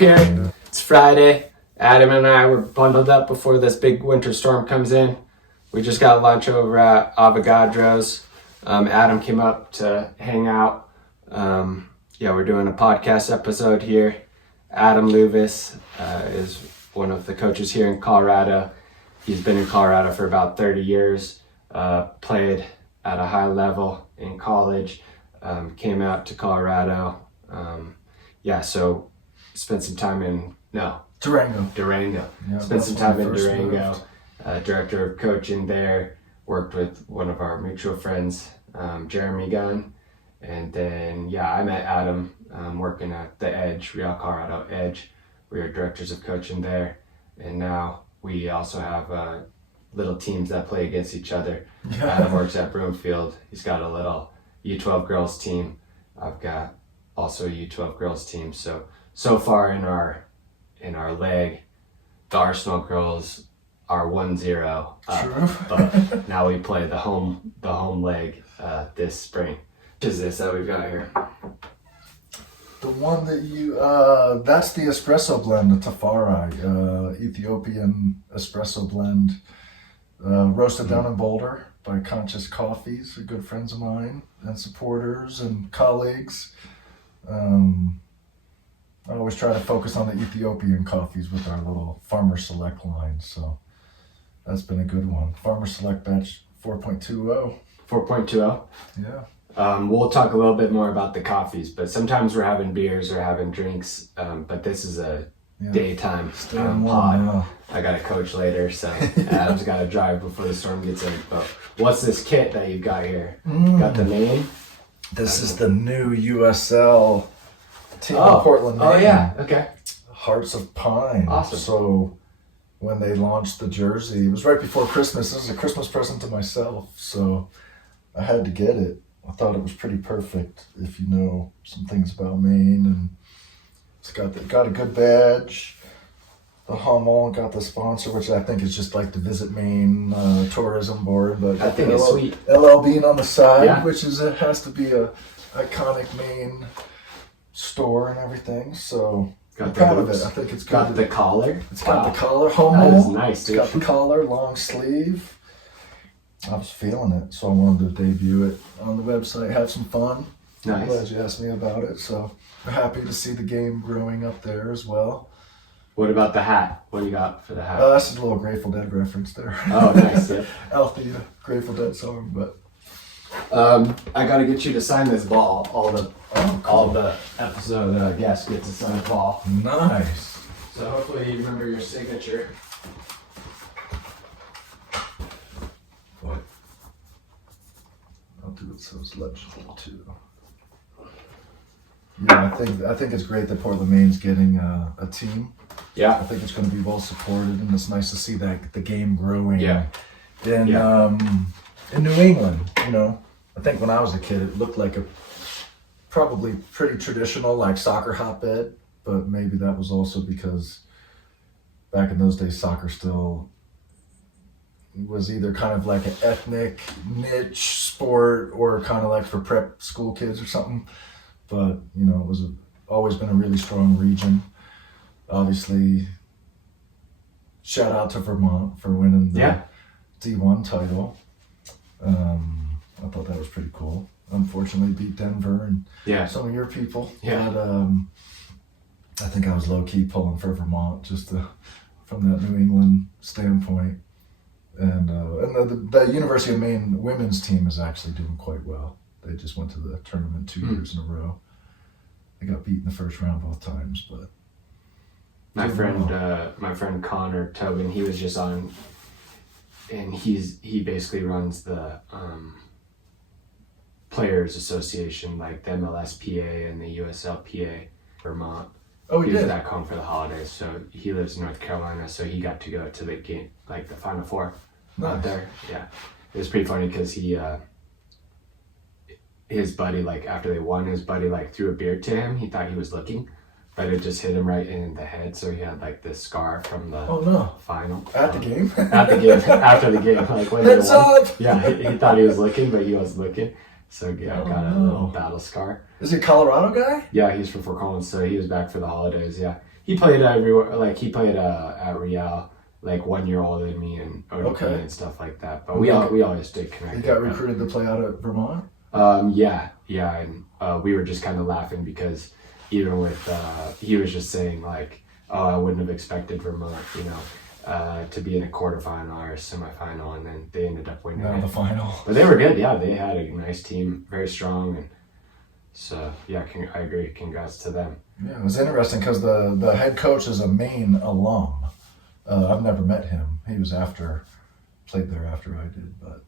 here. It's Friday. Adam and I were bundled up before this big winter storm comes in. We just got lunch over at Avogadro's. Adam came up to hang out. We're doing a podcast episode here. Adam Loovis is one of the coaches here in Colorado. He's been in Colorado for about 30 years, played at a high level in college, came out to Colorado. So spent some time in, Durango. Yeah, spent some time in Durango, director of coaching there, worked with one of our mutual friends, Jeremy Gunn. And then, I met Adam working at the Edge, Real Colorado Edge. We were directors of coaching there. And now we also have little teams that play against each other. Yeah. Adam works at Broomfield. He's got a little U12 girls team. I've got also a U12 girls team. So far in our leg, the Arsenal girls are 1-0 up. But now we play the home leg this spring. What is this that we've got here? The one that you, that's the espresso blend, the Tafari, Ethiopian espresso blend, roasted down in Boulder by Conscious Coffees, good friends of mine and supporters and colleagues. I always try to focus on the Ethiopian coffees with our little Farmer Select line, so that's been a good one. Farmer Select batch 4.20. 4.20? Yeah. We'll talk a little bit more about the coffees, but sometimes we're having beers or having drinks, but this is a daytime pod. Yeah. I got to coach later, so Adam's got to drive before the storm gets in. But what's this kit that you've got here? Got the name? This is the new USL team in Portland, Maine. Oh, yeah. Okay. Hearts of Pine. Awesome. So when they launched the jersey, it was right before Christmas. This is a Christmas present to myself, so I had to get it. I thought it was pretty perfect if you know some things about Maine, and it's got a good badge. The Hummel got the sponsor, which I think is just like the Visit Maine tourism board, but I think it's sweet. LL Bean on the side, which it has to be a iconic Maine store and everything. So I'm proud of it. I think it's good. Got the collar. It's got the collar. Hummel. That is nice, dude. It's got the collar, long sleeve. I was feeling it, so I wanted to debut it on the website, have some fun. Nice. I'm glad you asked me about it, so I'm happy to see the game growing up there as well. What about the hat? What do you got for the hat? That's a little Grateful Dead reference there. Oh, nice. Yeah. Althea, Grateful Dead song, but... I got to get you to sign this ball. All the episode guests get to sign a ball. Nice. So hopefully you remember your signature. I'll do it so it's legible too. Yeah, I think it's great that Portland, Maine's getting a team. Yeah. I think it's going to be well supported, and it's nice to see that the game growing. Yeah. In New England, I think when I was a kid, it looked like a probably pretty traditional like soccer hotbed, but maybe that was also because back in those days, soccer still was either kind of like an ethnic niche sport or kind of like for prep school kids or something. But, it was always been a really strong region. Obviously, shout out to Vermont for winning the D1 title. I thought that was pretty cool. Unfortunately, beat Denver and some of your people. Yeah. But I think I was low-key pulling for Vermont just from that New England standpoint. And the University of Maine women's team is actually doing quite well. They just went to the tournament 2 years in a row. They got beat in the first round both times, but my friend Connor Tobin, he was just on, and he basically runs the Players Association, like the MLSPA and the USLPA Vermont. Oh, he was back home for the holidays, so he lives in North Carolina, so he got to go to the game, like the Final Four out there. Yeah, it was pretty funny because his buddy, like after they won, his buddy like threw a beer to him. He thought he was looking, but it just hit him right in the head. So he had like this scar from the final. At the game? After the game, like when Heads up! Yeah, he thought he was looking, but he wasn't looking. So got a little battle scar. Is he a Colorado guy? Yeah, he's from Fort Collins, so he was back for the holidays. Yeah, he played everywhere. Like he played at Real, like 1 year older than me and ODP and stuff like that. But we always did connect. He got recruited to play out at Vermont? Yeah, and we were just kind of laughing because even with he was just saying like, oh, I wouldn't have expected Vermont, to be in a quarterfinal or semifinal, and then they ended up winning the final. But they were good. Yeah, they had a nice team, very strong, and so yeah, I agree. Congrats to them. Yeah, it was interesting because the head coach is a Maine alum. I've never met him. He was played there after I did, but.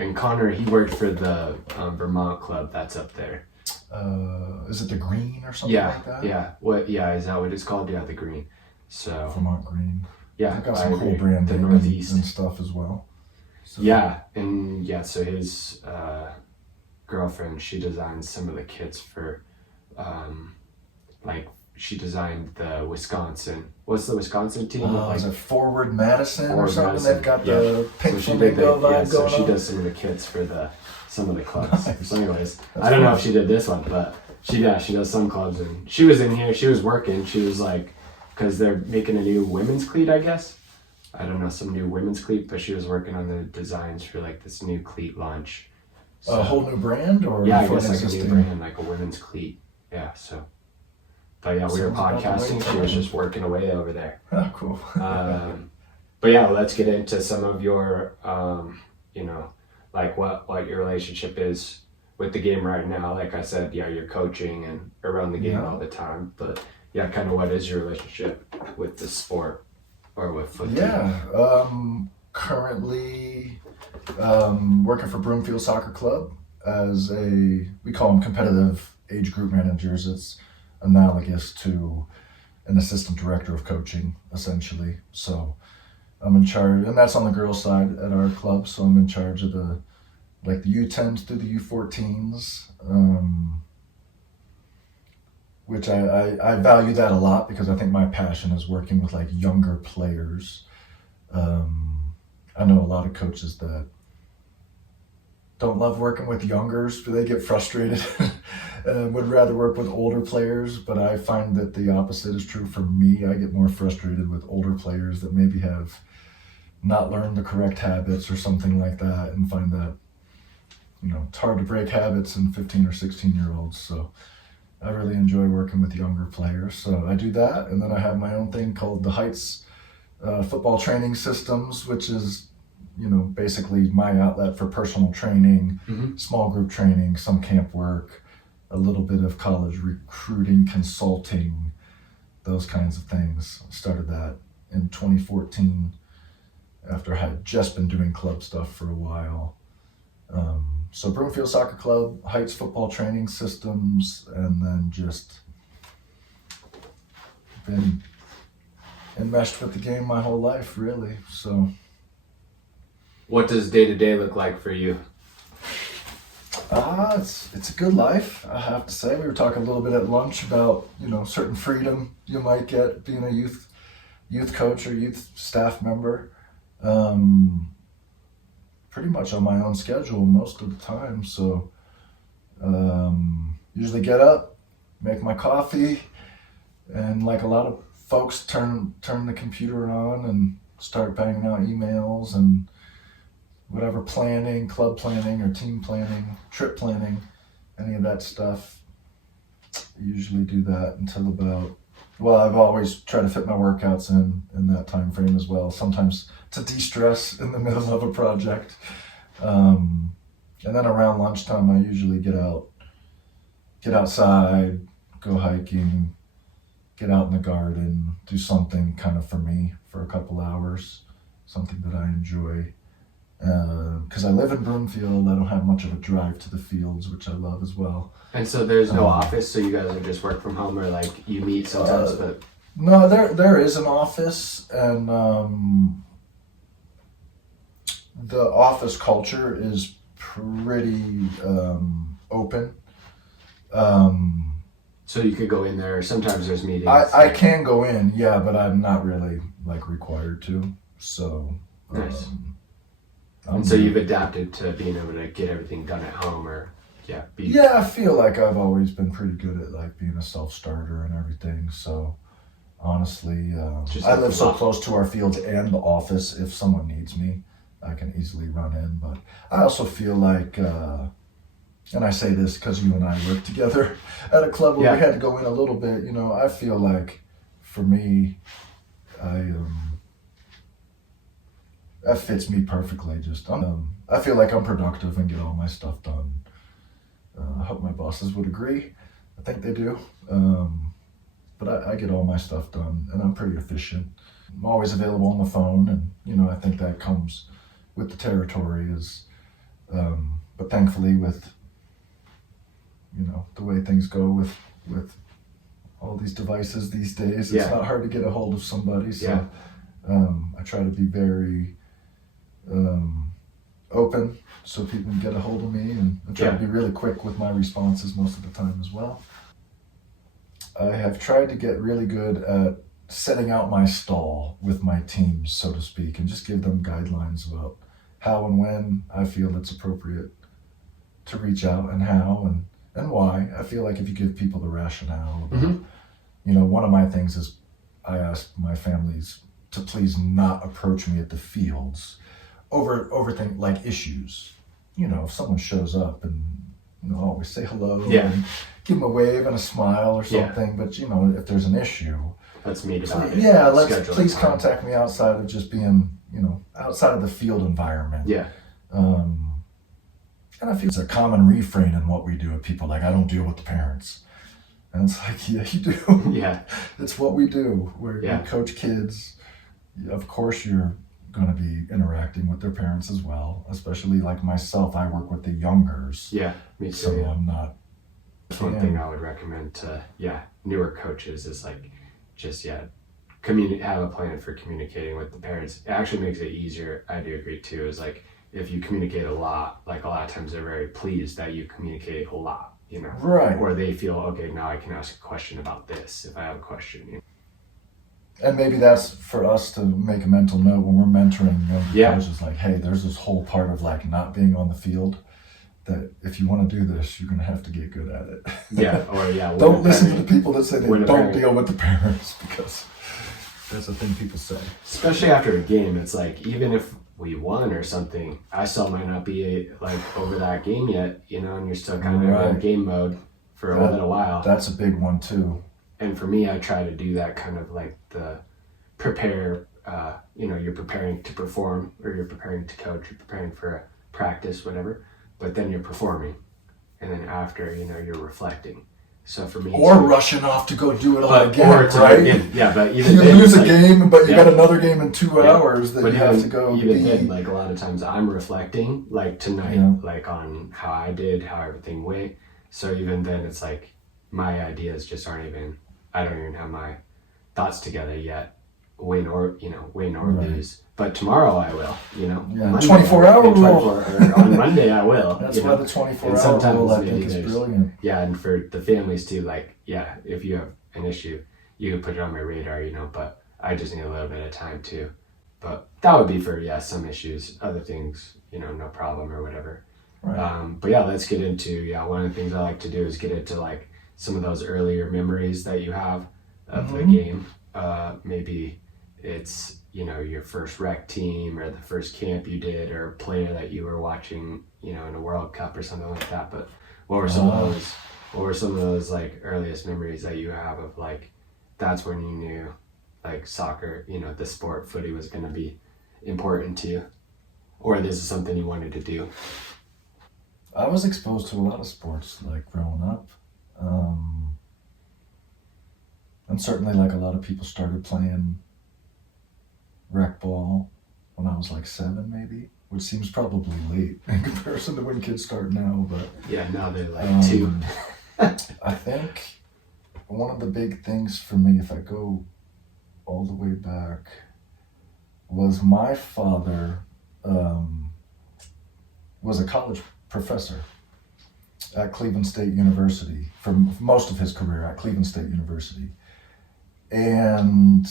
And Connor, he worked for the Vermont club that's up there. Is it the Green or something like that? Yeah. What? Yeah, is that what it's called? Yeah, the Green. So Vermont Green. Yeah, They've got some cool branding the Northeast and stuff as well. So. Yeah, and so his girlfriend, she designed some of the kits for, she designed the Wisconsin. What's the Wisconsin team? Is it Forward Madison or something? Madison. They've got the pink so flamingo vibe going so she on. does some of the kits for some of the clubs. Nice. So anyways, That's I don't know cool. if she did this one, but she does some clubs, and she was in here. She was working. She was like, because they're making a new women's cleat, I guess. I don't know, some new women's cleat, but she was working on the designs for like this new cleat launch. So, A whole new brand, or yeah, I for guess an like a new existing? brand, like a women's cleat. Yeah, so. But yeah, we were Sounds about the podcasting. right She was time. just working away over there. Oh, cool. But yeah, let's get into some of your, like what your relationship is with the game right now. Like I said, yeah, you're coaching and around the game all the time. But yeah, kind of what is your relationship with the sport or with football? Yeah, currently working for Broomfield Soccer Club as we call them competitive age group managers. It's analogous to an assistant director of coaching, essentially. So I'm in charge, and that's on the girls' side at our club. So I'm in charge of the U10s through the U14s, which I value that a lot because I think my passion is working with like younger players. I know a lot of coaches that don't love working with youngers, but they get frustrated and would rather work with older players. But I find that the opposite is true for me. I get more frustrated with older players that maybe have not learned the correct habits or something like that, and find that, it's hard to break habits in 15 or 16-year-olds. So I really enjoy working with younger players. So I do that. And then I have my own thing called the Heights Football Training Systems, which is, basically my outlet for personal training, small group training, some camp work, a little bit of college recruiting, consulting, those kinds of things. Started that in 2014 after I had just been doing club stuff for a while. So Broomfield Soccer Club, Heights Football Training Systems, and then just been enmeshed with the game my whole life, really. So. What does day-to-day look like for you? It's a good life, I have to say. We were talking a little bit at lunch about, certain freedom you might get being a youth coach or youth staff member. Pretty much on my own schedule most of the time. So usually get up, make my coffee, and like a lot of folks turn the computer on and start banging out emails and whatever planning, club planning or team planning, trip planning, any of that stuff. I usually do that until I've always tried to fit my workouts in that time frame as well, sometimes to de-stress in the middle of a project. And then around lunchtime, I usually get outside, go hiking, get out in the garden, do something kind of for me for a couple hours, something that I enjoy. Because I live in Broomfield, I don't have much of a drive to the fields, which I love as well. And so there's no office, so you guys are just work from home, or like you meet sometimes, but... No, there is an office, and the office culture is pretty open. So you could go in there, sometimes there's meetings. I can go in, yeah, but I'm not really required to, so... Nice. And so you've adapted to being able to get everything done at home, or Yeah, I feel like I've always been pretty good at being a self-starter and everything. So honestly. Just I like live a so lot. close to our fields and the office. If someone needs me, I can easily run in. But I also feel like, and I say this because you and I worked together at a club where we had to go in a little bit. You know, I feel like for me, that fits me perfectly. Just I feel like I'm productive and get all my stuff done. I hope my bosses would agree. I think they do. But I get all my stuff done, and I'm pretty efficient. I'm always available on the phone, and you know, I think that comes with the territory. But thankfully, with you know the way things go with all these devices these days, it's not hard to get a hold of somebody. So I try to be very open so people can get a hold of me, and I try to be really quick with my responses most of the time as well. I have tried to get really good at setting out my stall with my teams, so to speak, and just give them guidelines about how and when I feel it's appropriate to reach out and how and why. I feel like if you give people the rationale about, you know, one of my things is I ask my families to please not approach me at the fields over things like issues. You know, if someone shows up and, you know, always say hello and give them a wave and a smile or something. But, you know, if there's an issue, let's meet about it. Yeah, please contact me outside of just being, you know, outside of the field environment. Yeah. And I feel it's a common refrain in what we do with people, like, I don't deal with the parents. And it's like, yeah, you do. Yeah. It's what we do. We coach kids. Of course, you're going to be interacting with their parents as well, especially like myself. I work with the youngers. Yeah, me too. So I'm not. One thing I would recommend to newer coaches is like just have a plan for communicating with the parents. It actually makes it easier. I do agree too. Is like if you communicate a lot, like a lot of times they're very pleased that you communicate a lot. You know, right? Or they feel, okay, now I can ask a question about this if I have a question. You know? And maybe that's for us to make a mental note when we're mentoring young coaches, like, hey, there's this whole part of like not being on the field that if you want to do this, you're going to have to get good at it. Don't listen to the people that say they don't deal with the parents, because that's a thing people say. Especially after a game, it's like, even if we won or something, I still might not be like over that game yet, you know, and you're still kind of in game mode for a little while. That's a big one too. And for me, I try to do that kind of like the prepare, you're preparing to perform, or you're preparing to coach, you're preparing for a practice, whatever, but then you're performing. And then after, you're reflecting. So for me, or rushing off to go do it all again, right? But even you lose a game, but you got another game in 2 hours that you have to go. Even then, like a lot of times, I'm reflecting, like tonight, like on how I did, how everything went. So even then, it's like my ideas just aren't even. I don't even have my thoughts together yet, win or lose. But tomorrow I will, Monday, 24-hour rule. On Monday I will. That's why the 24-hour rule, I think, is brilliant. Yeah, and for the families too, like, if you have an issue, you can put it on my radar, but I just need a little bit of time too. But that would be for, some issues. Other things, no problem or whatever. Right. But let's get into, one of the things I like to do is get into like some of those earlier memories that you have of the game. Maybe it's, your first rec team or the first camp you did, or a player that you were watching, in a World Cup or something like that. But what were some of those like earliest memories that you have of like, that's when you knew like soccer, the sport footy was going to be important to you, or this is something you wanted to do? I was exposed to a lot of sports like growing up. And certainly like a lot of people started playing rec ball when I was like 7 maybe, which seems probably late in comparison to when kids start now, but now they're like 2. I think one of the big things for me, if I go all the way back, was my father was a college professor at Cleveland State University for most of his career at Cleveland State University. And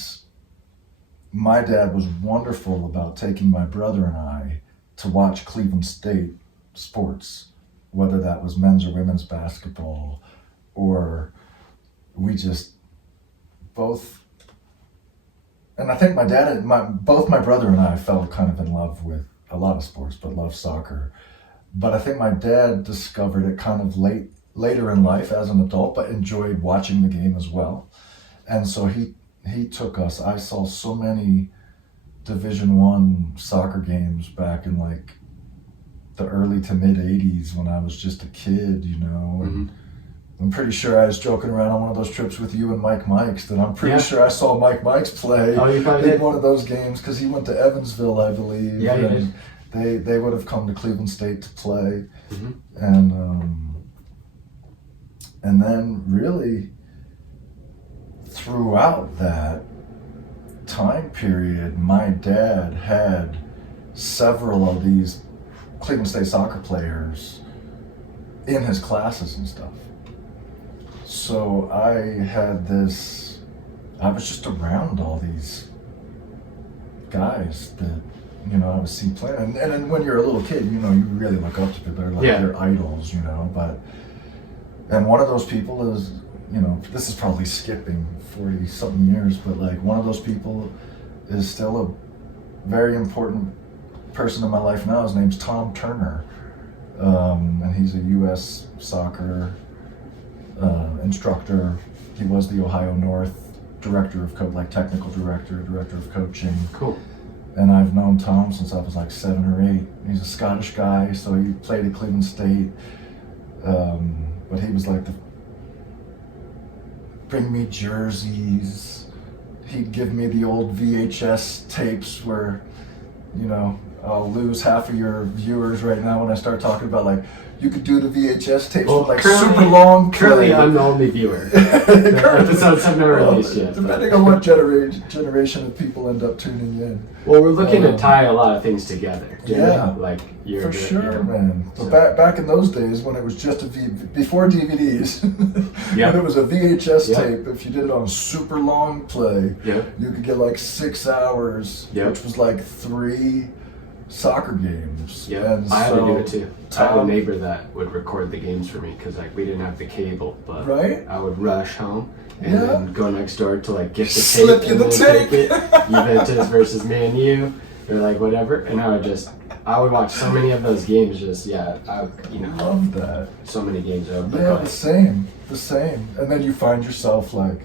my dad was wonderful about taking my brother and I to watch Cleveland State sports, whether that was men's or women's basketball, or we just both and I think my dad, both my brother and I fell kind of in love with a lot of sports, but loved soccer. But I think my dad discovered it kind of later in life as an adult, but enjoyed watching the game as well. And so he took us. I saw so many Division I soccer games back in like the early to mid 80s when I was just a kid, you know. And I'm pretty sure I was joking around on one of those trips with you and Mike Mikes that I'm pretty sure I saw Mike Mikes play in one of those games because he went to Evansville, I believe. Yeah, he did. They would have come to Cleveland State to play. And then really throughout that time period, my dad had several of these Cleveland State soccer players in his classes and stuff. So I was just around all these guys that, you know, I would see play. And then when you're a little kid, you know, you really look up to them. They're like your idols, you know. And one of those people is, you know, this is probably skipping 40-something years, but like one of those people is still a very important person in my life now. His name's Tom Turner. And he's a U.S. soccer instructor. He was the Ohio North director of technical director of coaching. Cool. And I've known Tom since I was like 7 or 8. He's a Scottish guy, so he played at Cleveland State. But he was like bring me jerseys. He'd give me the old VHS tapes where, you know, I'll lose half of your viewers right now when I start talking about like you could do the VHS tapes with like super long. Currently, I'm the only viewer. The episodes have never released yet. Depending on what generation of people end up tuning in. Well, we're looking to tie a lot of things together. Yeah, like for sure, man. So. But back in those days when it was just before DVDs, when it was a VHS tape, if you did it on a super long play, you could get like 6 hours, which was like 3 soccer games. Yeah, and I had to do it too. I had a neighbor that would record the games for me because like we didn't have the cable, but I would rush home and then go next door to like get the slip tape. You the tape. Juventus versus Man U or like whatever, and I would watch so many of those games. I love that. So many games. The same. And then you find yourself like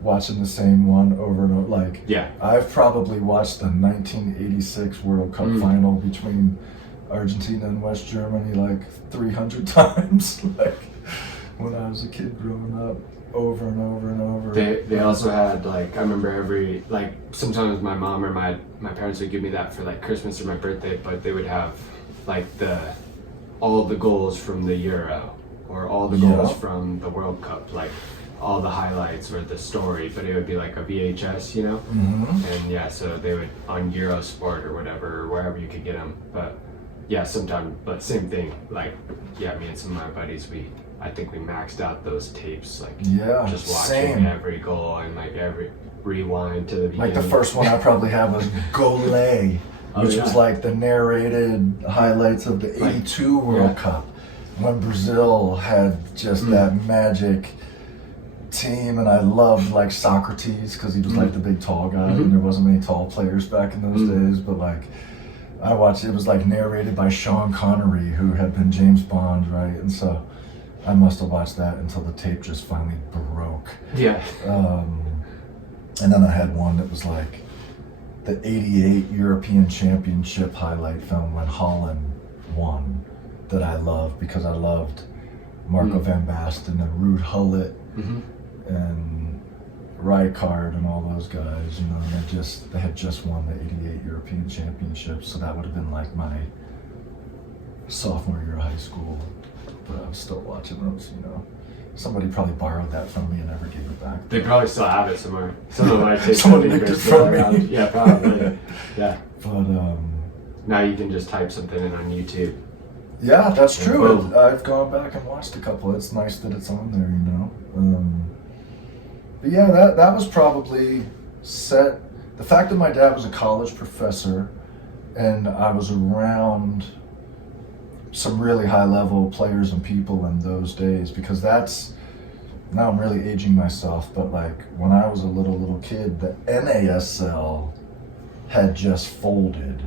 watching the same one over and over. Like, I've probably watched the 1986 World Cup final between Argentina and West Germany like 300 times. Like when I was a kid growing up, over and over and over. They also had like, I remember sometimes my mom or my parents would give me that for like Christmas or my birthday, but they would have like all the goals from the Euro or all the goals from the World Cup, like all the highlights or the story, but it would be like a VHS, you know? And so they would on Eurosport or whatever, or wherever you could get them. But sometimes, but same thing, like, me and some of my buddies, I think we maxed out those tapes, like just watching every goal and like every rewind to the beginning. Like the first one I probably had was Golay, which was like the narrated highlights of the 82 World Cup when Brazil had just that magic team. And I loved like Socrates because he was like the big tall guy and there wasn't many tall players back in those days, but like I watched it was like narrated by Sean Connery, who had been James Bond, right? And so I must have watched that until the tape just finally broke. And then I had one that was like the 88 European Championship highlight film when Holland won that I loved because I loved Marco van Basten and Ruud Gullit and Rijkaard and all those guys, you know, and they had just won the 88 European Championship, so that would have been like my sophomore year of high school, but I was still watching those, you know. Somebody probably borrowed that from me and never gave it back. They probably still have it somewhere. Some of my tapes someone nicked it from me. Yeah, probably. But now you can just type something in on YouTube. Yeah, that's true. I've gone back and watched a couple. It's nice that it's on there, you know. But yeah, that was probably set. The fact that my dad was a college professor and I was around some really high level players and people in those days, because that's now I'm really aging myself, but like when I was a little kid, the NASL had just folded.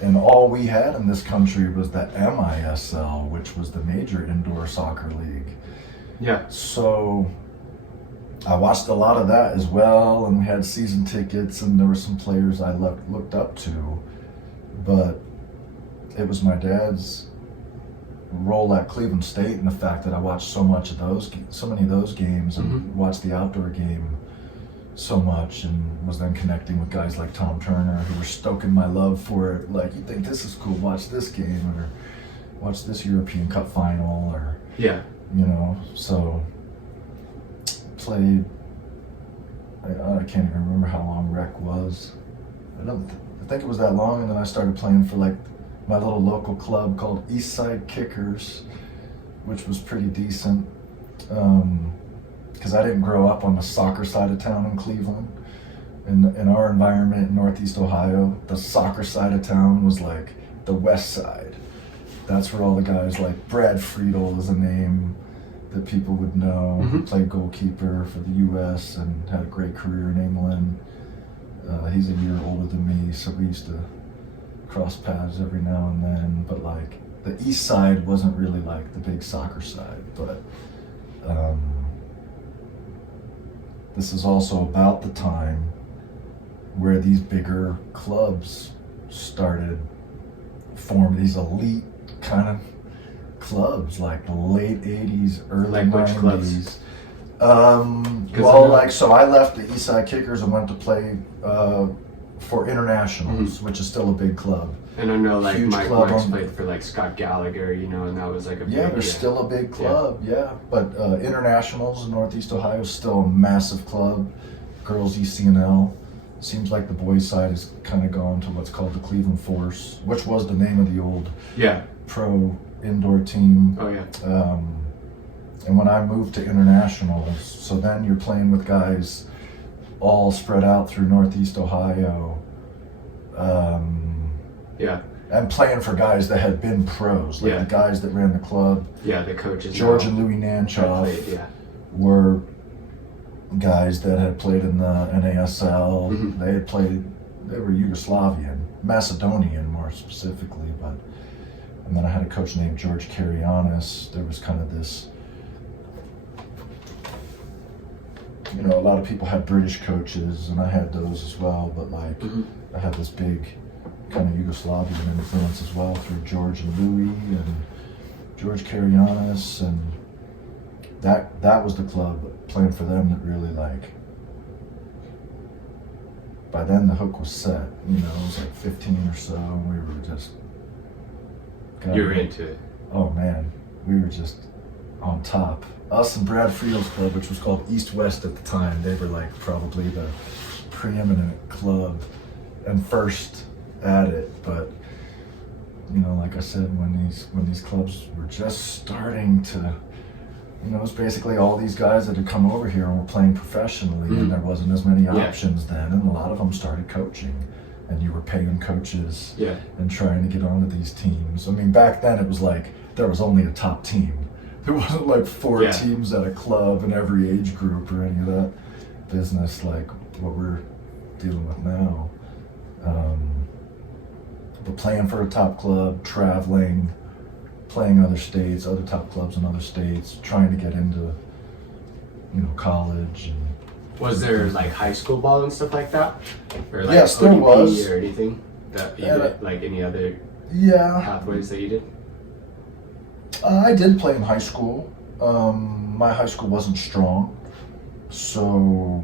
And all we had in this country was the MISL, which was the major indoor soccer league. Yeah. So I watched a lot of that as well, and we had season tickets, and there were some players I looked up to. But it was my dad's role at Cleveland State and the fact that I watched so many of those games, and watched the outdoor game so much, and was then connecting with guys like Tom Turner who were stoking my love for it. Like, you think this is cool, watch this game, or watch this European Cup final, or so played. I can't even remember how long rec was. I think it was that long, and then I started playing for like my little local club called Eastside Kickers, which was pretty decent. Because I didn't grow up on the soccer side of town in Cleveland. In our environment in Northeast Ohio, the soccer side of town was like the west side. That's where all the guys like Brad Friedel is a name that people would know. He played goalkeeper for the U.S. and had a great career in England. He's a year older than me, so we used to cross paths every now and then. But like the east side wasn't really like the big soccer side, but this is also about the time where these bigger clubs started forming, these elite kind of clubs, like the late 80s, early like 90s. Which clubs? So I left the Eastside Kickers and went to play for Internationals, which is still a big club. And I know like Huge Mike club Marks played for like Scott Gallagher, and that was like a big, there's still a big club, But Internationals in Northeast Ohio is still a massive club. Girls ECNL. Seems like the boys' side has kind of gone to what's called the Cleveland Force, which was the name of the old pro indoor team. Oh yeah. And when I moved to Internationals, so then you're playing with guys all spread out through Northeast Ohio. And playing for guys that had been pros, like the guys that ran the club. Yeah, the coaches. George and Louis Nanchoff were guys that had played in the NASL. They were Yugoslavian, Macedonian more specifically, and then I had a coach named George Karianis. There was kind of this, a lot of people had British coaches, and I had those as well, but like I had this big kind of Yugoslavian influence as well through George and Louis and George Karianis, and that was the club playing for them that really like, by then the hook was set, it was like 15 or so, and we were just you were into it. Oh man, we were just on top. Us and Brad Friedel's club, which was called East West at the time, they were like probably the preeminent club and first at it. But like I said, when these clubs were just starting to, it was basically all these guys that had come over here and were playing professionally, and there wasn't as many options then, and a lot of them started coaching, and you were paying coaches and trying to get onto these teams. I mean, back then it was like there was only a top team. There wasn't like four teams at a club in every age group or any of that business like what we're dealing with now. But playing for a top club, traveling, playing other states, other top clubs in other states, trying to get into, college. And was there like high school ball and stuff like that? Or like yes, there was. Or anything that you did, like any other pathways that you did? I did play in high school. My high school wasn't strong, so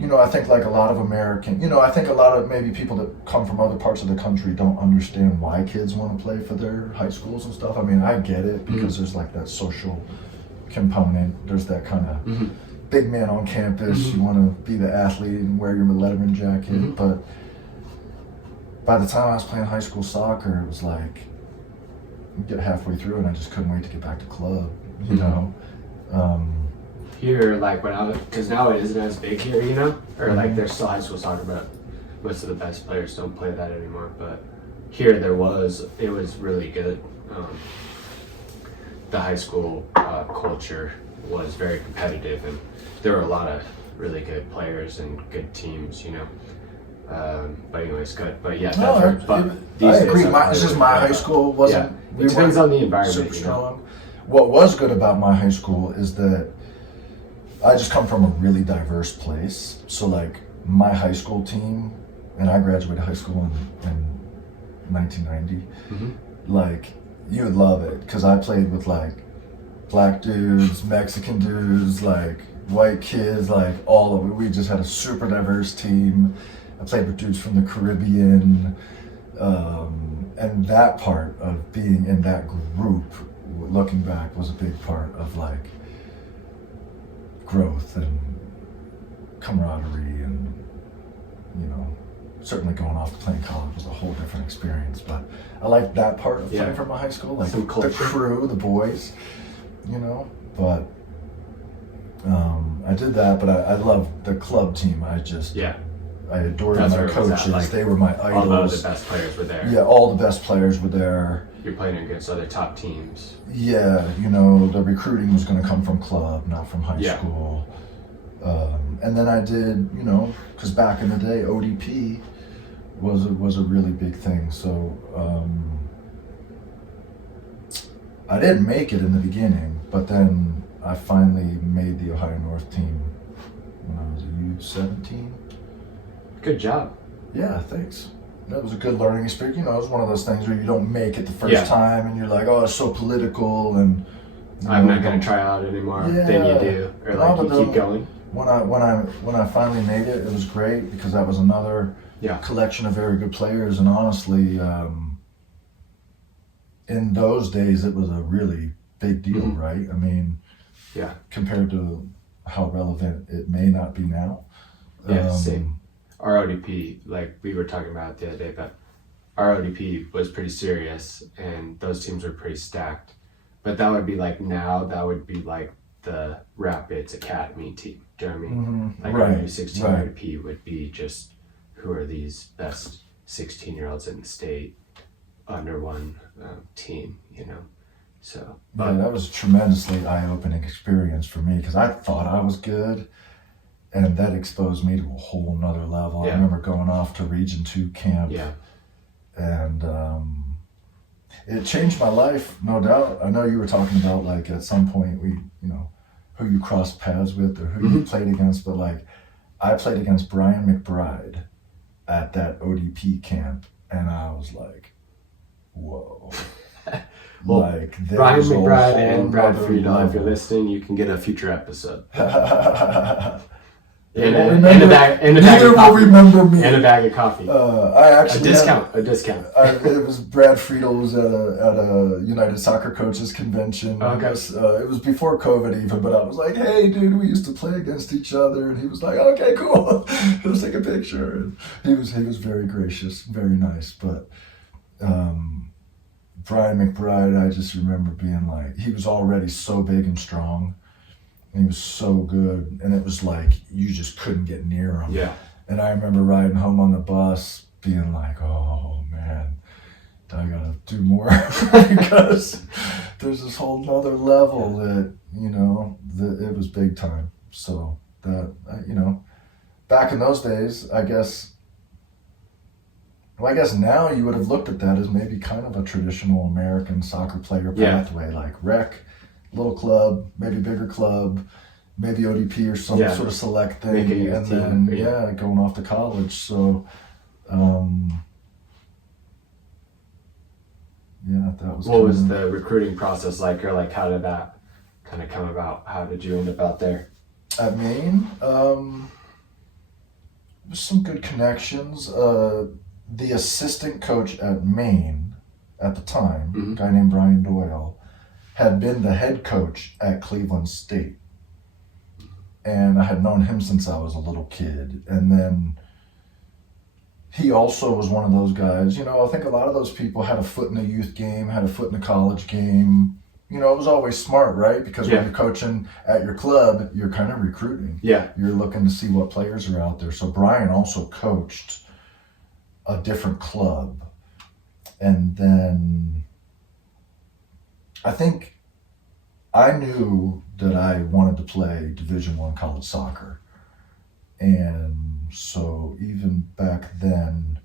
I think like a lot of I think a lot of maybe people that come from other parts of the country don't understand why kids want to play for their high schools and stuff. I mean, I get it because there's like that social component. There's that kind of big man on campus. You want to be the athlete and wear your Letterman jacket. But by the time I was playing high school soccer, it was like, you get halfway through and I just couldn't wait to get back to club, Here, like because now it isn't as big here, or like there's still high school soccer, but most of the best players don't play that anymore. But here it was really good. the high school culture was very competitive, and there were a lot of really good players and good teams, you know. But anyways, good. But yeah, No, I agree. It's just my high school wasn't. Yeah, it depends on the environment. Super strong. What was good about my high school is that I just come from a really diverse place. So like my high school team, and I graduated high school in 1990. Like you would love it because I played with like black dudes, Mexican dudes, like white kids, like all of it. We just had a super diverse team. I played with dudes from the Caribbean, and that part of being in that group, looking back, was a big part of like growth and camaraderie, and you know, certainly going off to playing college was a whole different experience. But I liked that part of playing for my high school, like the crew, the boys, you know. But I did that, but I loved the club team. I adored my coaches. Like, they were my idols. All the best players were there. Yeah, all the best players were there. You're playing against other top teams. Yeah, you know, the recruiting was going to come from club, not from high school. And then I did, you know, because back in the day, ODP was a really big thing. So I didn't make it in the beginning, but then I finally made the Ohio North team when I was a U17. Good job. Yeah, thanks. That was a good learning experience. You know, it was one of those things where you don't make it the first time and you're like, oh, it's so political and I'm not going to try out anymore. Yeah. Then you do, or like you keep going. When I finally made it, it was great because that was another collection of very good players. And honestly, in those days, it was a really big deal, right? I mean, compared to how relevant it may not be now. Yeah, same. Our ODP, like we were talking about the other day, but our ODP was pretty serious and those teams were pretty stacked. But that would be like now, that would be like the Rapids Academy team. Do you know what I mean? Like our U16 ODP would be just who are these best 16-year-olds in the state under one team, you know? So, but that was a tremendously eye-opening experience for me because I thought I was good. And that exposed me to a whole nother level. I remember going off to Region 2 camp. And it changed my life, no doubt. I know you were talking about like at some point who you crossed paths with or who you played against, but like I played against Brian McBride at that ODP camp and I was like, whoa. Well, like Brian McBride and Brad Friedel, if you're listening, you can get a future episode. And a bag of coffee. Remember me. And a bag of coffee. A discount. It was Brad Friedel was at a United Soccer Coaches convention. Okay. It was before COVID even, but I was like, hey dude, we used to play against each other, and he was like, okay, cool. Let's take a picture. And he was very gracious, very nice. But Brian McBride, I just remember being like, he was already so big and strong. And he was so good, and it was like you just couldn't get near him. Yeah. And I remember riding home on the bus, being like, "Oh man, I gotta do more," because there's this whole nother level that it was big time. So that back in those days, I guess now you would have looked at that as maybe kind of a traditional American soccer player pathway, like rec. Little club, maybe bigger club, maybe ODP or some sort of select thing, and then going off to college. So, that was. What was the recruiting process like, or like how did that kind of come about? How did you end up out there? At Maine, there's some good connections. The assistant coach at Maine at the time, a guy named Brian Doyle, had been the head coach at Cleveland State. And I had known him since I was a little kid. And then he also was one of those guys, I think a lot of those people had a foot in the youth game, had a foot in the college game. It was always smart, right? Because when you're coaching at your club, you're kind of recruiting. Yeah. You're looking to see what players are out there. So Brian also coached a different club. And then I think I knew that I wanted to play Division I college soccer. And so even back then,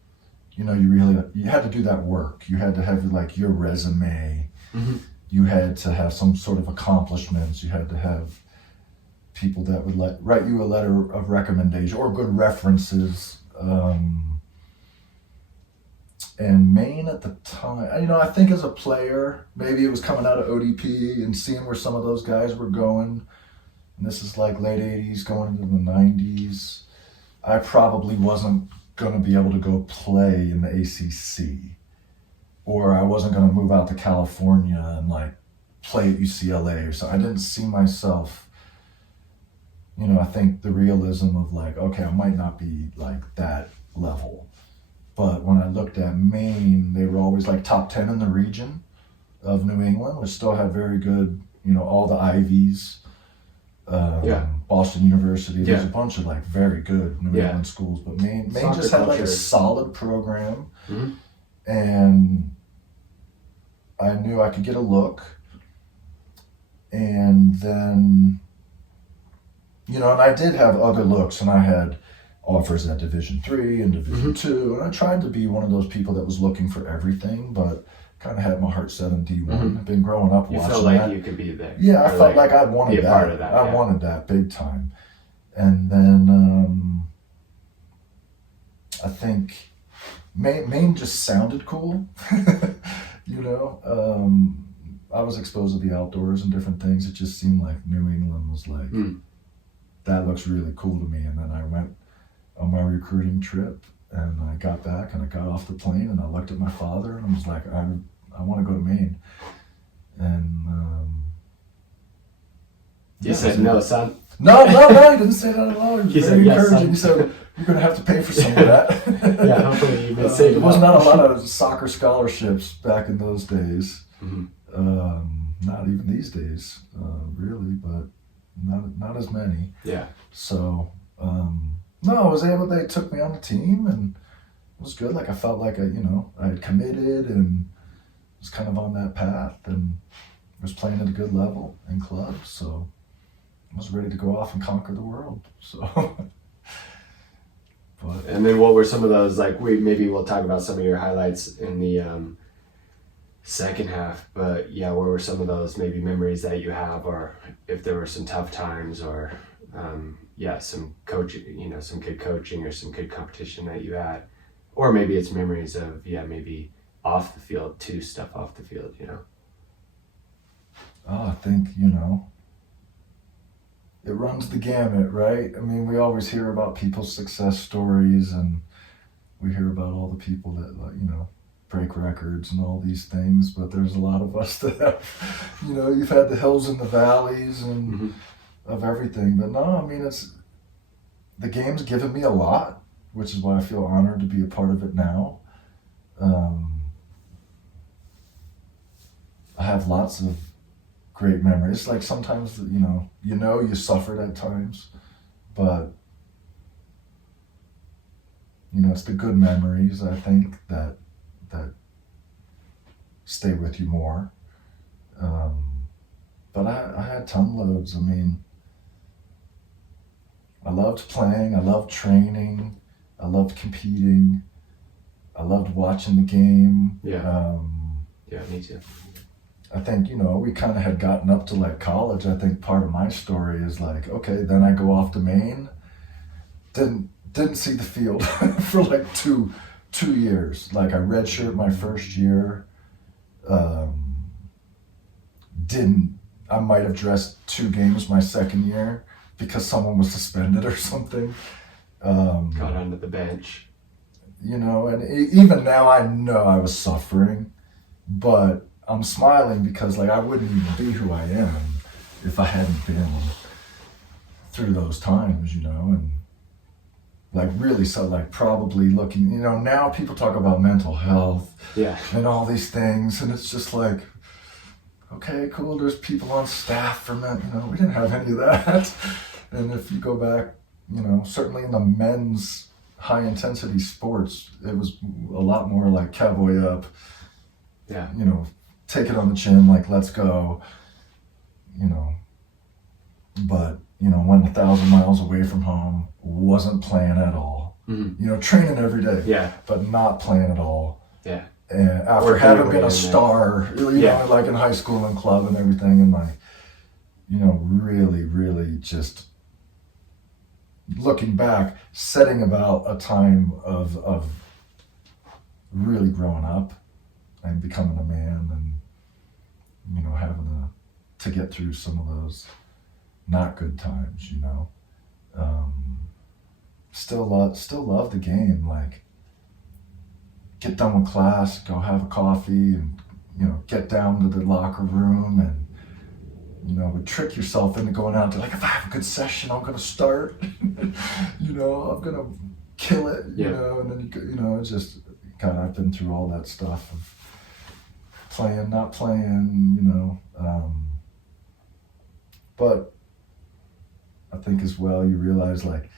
you know, you had to do that work. You had to have like your resume. Mm-hmm. You had to have some sort of accomplishments. You had to have people that would write you a letter of recommendation or good references. And Maine at the time, you know, I think as a player, maybe it was coming out of ODP and seeing where some of those guys were going. And this is like late 80s, going into the 90s. I probably wasn't going to be able to go play in the ACC. Or I wasn't going to move out to California and like play at UCLA or so. I didn't see myself, you know, I think the realism of like, okay, I might not be like that level. But when I looked at Maine, they were always like top 10 in the region of New England, which still had very good, you know, all the Ivies, Boston University. There's a bunch of like very good New England schools, but Maine just had like a solid program. Mm-hmm. And I knew I could get a look. And then, you know, and I did have other looks, and I had offers at Division III and Division II, and I tried to be one of those people that was looking for everything, but kind of had my heart set on D1. Mm-hmm. I've been growing up watching that. You felt like you could be there. Yeah, I felt like I wanted that. Part of that. I wanted that big time. And then I think Maine just sounded cool. You know, I was exposed to the outdoors and different things. It just seemed like New England was like, that looks really cool to me. And then I went on my recruiting trip, and I got back and I got off the plane and I looked at my father and I was like, I want to go to Maine. And you said no, son. No, he didn't say that at all. He was very encouraging. He said, you're going to have to pay for some of that. Yeah, hopefully you've been saving. There was not a lot of soccer scholarships back in those days. Mm-hmm. Not even these days, really, but not as many. Yeah. So, no, I was able, they took me on the team, and it was good. Like, I felt like I had committed and was kind of on that path and was playing at a good level in clubs. So I was ready to go off and conquer the world. So, but. And then what were some of those, like, we'll talk about some of your highlights in the second half, but yeah, what were some of those maybe memories that you have, or if there were some tough times, or some coaching, some good coaching or some good competition that you had, or maybe it's memories of maybe off the field too, stuff off the field, I think, it runs the gamut, right? I mean, we always hear about people's success stories, and we hear about all the people that, break records and all these things, but there's a lot of us that have, you've had the hills and the valleys and of everything. But no, I mean, the game's given me a lot, which is why I feel honored to be a part of it now. I have lots of great memories. Like sometimes, you suffered at times, but it's the good memories, I think, that stay with you more. But I had ton loads. I mean, I loved playing, I loved training, I loved competing, I loved watching the game. Yeah, me too. I think, we kind of had gotten up to like college. I think part of my story is like, okay, then I go off to Maine. Didn't see the field for like two years. Like I redshirt my first year. I might have dressed 2 games my second year because someone was suspended or something. Got onto the bench. And even now I know I was suffering, but I'm smiling because like I wouldn't even be who I am if I hadn't been through those times, and like really, so like probably looking, now people talk about mental health and all these things, and it's just like, okay, cool, there's people on staff for men, we didn't have any of that. And if you go back, certainly in the men's high intensity sports, it was a lot more like cowboy up, take it on the chin, like let's go, but, went 1,000 miles away from home, wasn't playing at all. Mm-hmm. Training every day, Yeah. but not playing at all. Yeah. And after having been a star, like in high school and club and everything, and like, really, really just looking back, setting about a time of really growing up and becoming a man, and having to get through some of those not good times. Still love the game. Like, get done with class, go have a coffee, and get down to the locker room, and would trick yourself into going out to, like, if I have a good session, I'm gonna start. I'm gonna kill it. And then it's just, God, I've been through all that stuff of playing, not playing. But I think as well, you realize, like,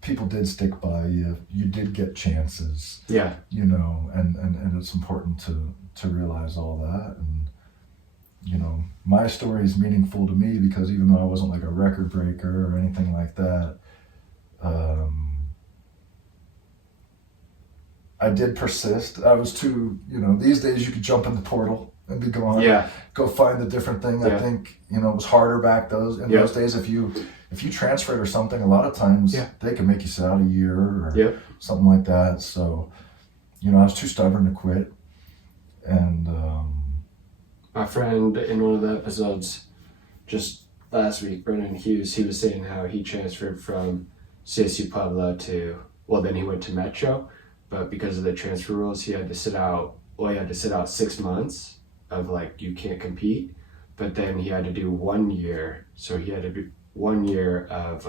people did stick by you. You did get chances. Yeah. And it's important to realize all that. And my story is meaningful to me because even though I wasn't like a record breaker or anything like that, I did persist. I was too, these days you could jump in the portal and be gone. Yeah. Go find a different thing. Yeah. I think, it was harder back those days. If you transferred or something, a lot of times they can make you sit out a year or something like that. So, I was too stubborn to quit. And my friend in one of the episodes just last week, Brendan Hughes, he was saying how he transferred from CSU Puebla then he went to Metro, but because of the transfer rules, he had to sit out 6 months of, like, you can't compete, but then he had to do 1 year. So he had to do 1 year of,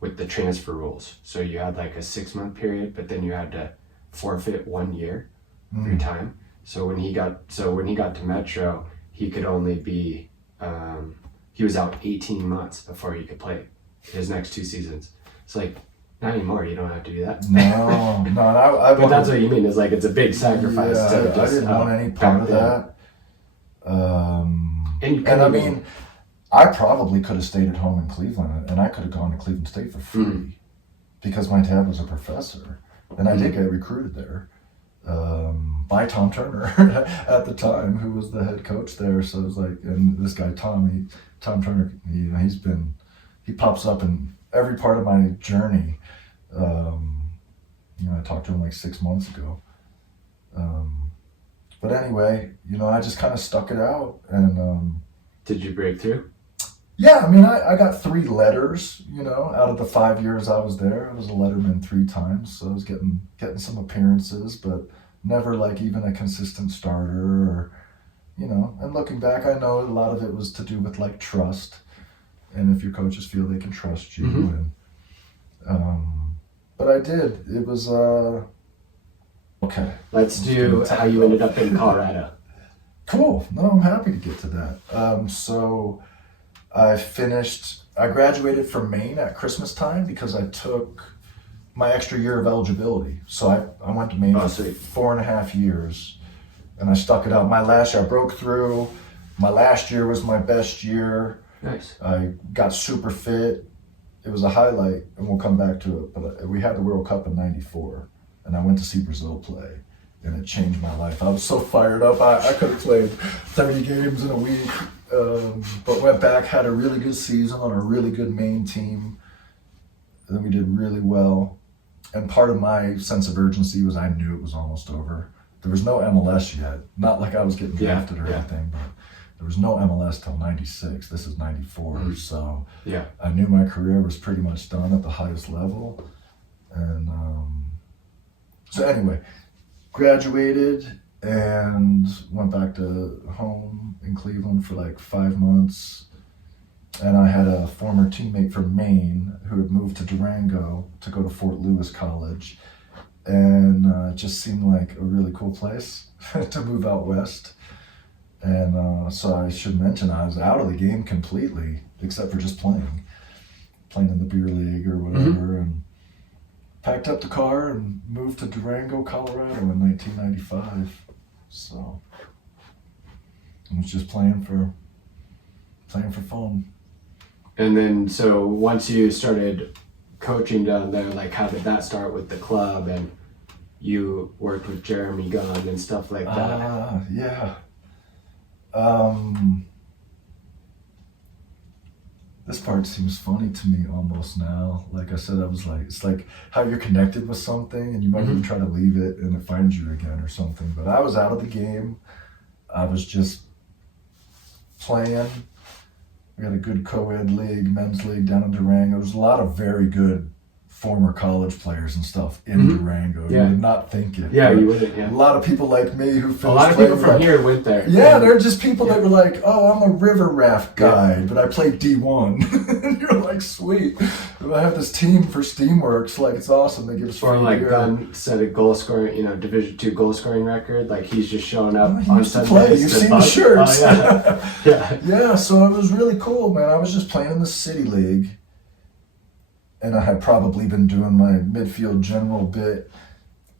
with the transfer rules. So you had like a 6-month period, but then you had to forfeit 1 year of your time. So when he got to Metro, he could only be, he was out 18 months before he could play his next 2 seasons. It's like, not anymore, you don't have to do that. No, but that's what you mean, is like, it's a big sacrifice. I didn't want any part of that. And I mean, I probably could have stayed at home in Cleveland, and I could have gone to Cleveland State for free because my dad was a professor, and I did get recruited there. By Tom Turner at the time, who was the head coach there. So it was like, and this guy Tom Turner, he pops up in every part of my journey. I talked to him like 6 months ago. But anyway, I just kind of stuck it out. And did you break through? Yeah, I mean, I got 3 letters, out of the 5 years I was there. I was a letterman 3 times, so I was getting some appearances, but never like even a consistent starter or, and looking back, I know a lot of it was to do with like trust. And if your coaches feel they can trust you. And, but I did. It was, okay. Let's do how you ended up in Colorado. Cool. No, I'm happy to get to that. So I graduated from Maine at Christmas time because I took my extra year of eligibility. So I went to Maine for 4.5 years, and I stuck it out. My last year, I broke through. My last year was my best year. Nice. I got super fit. It was a highlight, and we'll come back to it, but we had the World Cup in '94, and I went to see Brazil play, and it changed my life. I was so fired up. I could have played 30 games in a week, but went back, had a really good season on a really good Maine team. And then we did really well. And part of my sense of urgency was I knew it was almost over. There was no MLS yet. Not like I was getting drafted or anything, but there was no MLS till '96. This is '94, so I knew my career was pretty much done at the highest level. And so anyway, graduated and went back to home in Cleveland for like 5 months. And I had a former teammate from Maine who had moved to Durango to go to Fort Lewis College. And it just seemed like a really cool place to move out west. And so I should mention I was out of the game completely, except for just playing in the beer league or whatever. And packed up the car and moved to Durango, Colorado in 1995. So I was just playing for playing for fun. And then, so once you started coaching down there, like how did that start with the club, and you worked with Jeremy Gunn and stuff like that? Yeah. This part seems funny to me almost now. Like I said, I was like, it's like how you're connected with something and you might even try to leave it and it finds you again or something. But I was out of the game. I was just playing. We had a good co-ed league, men's league down in Durango. There's a lot of very good former college players and stuff in Durango. Yeah. You would not think it. Yeah, you wouldn't, yeah. A lot of people like me who finished a lot of people from here went there. Yeah, they're just people that were like, oh, I'm a river raft guy, but I played D1. And you're like, sweet. I have this team for Steamworks. Like, it's awesome. They give us Or free like beer. Gunn set a goal scoring, Division II goal scoring record. Like he's just showing up He on used to Sundays. play. You've seen the shirts. Oh, yeah. Yeah, so it was really cool, man. I was just playing in the city league. And I had probably been doing my midfield general bit.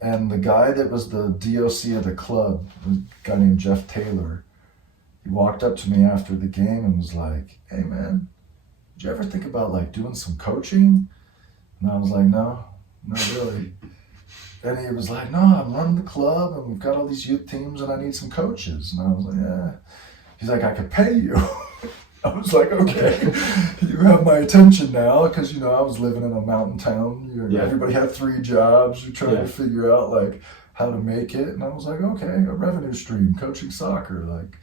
And the guy that was the DOC of the club, a guy named Jeff Taylor, he walked up to me after the game and was like, hey man, did you ever think about like doing some coaching? And I was like, no, not really. And he was like, no, I'm running the club and we've got all these youth teams and I need some coaches. And I was like, yeah. He's like, I could pay you. I was like, okay, you have my attention now, because, I was living in a mountain town. Everybody had 3 jobs. You're trying to figure out, like, how to make it. And I was like, okay, a revenue stream, coaching soccer, like,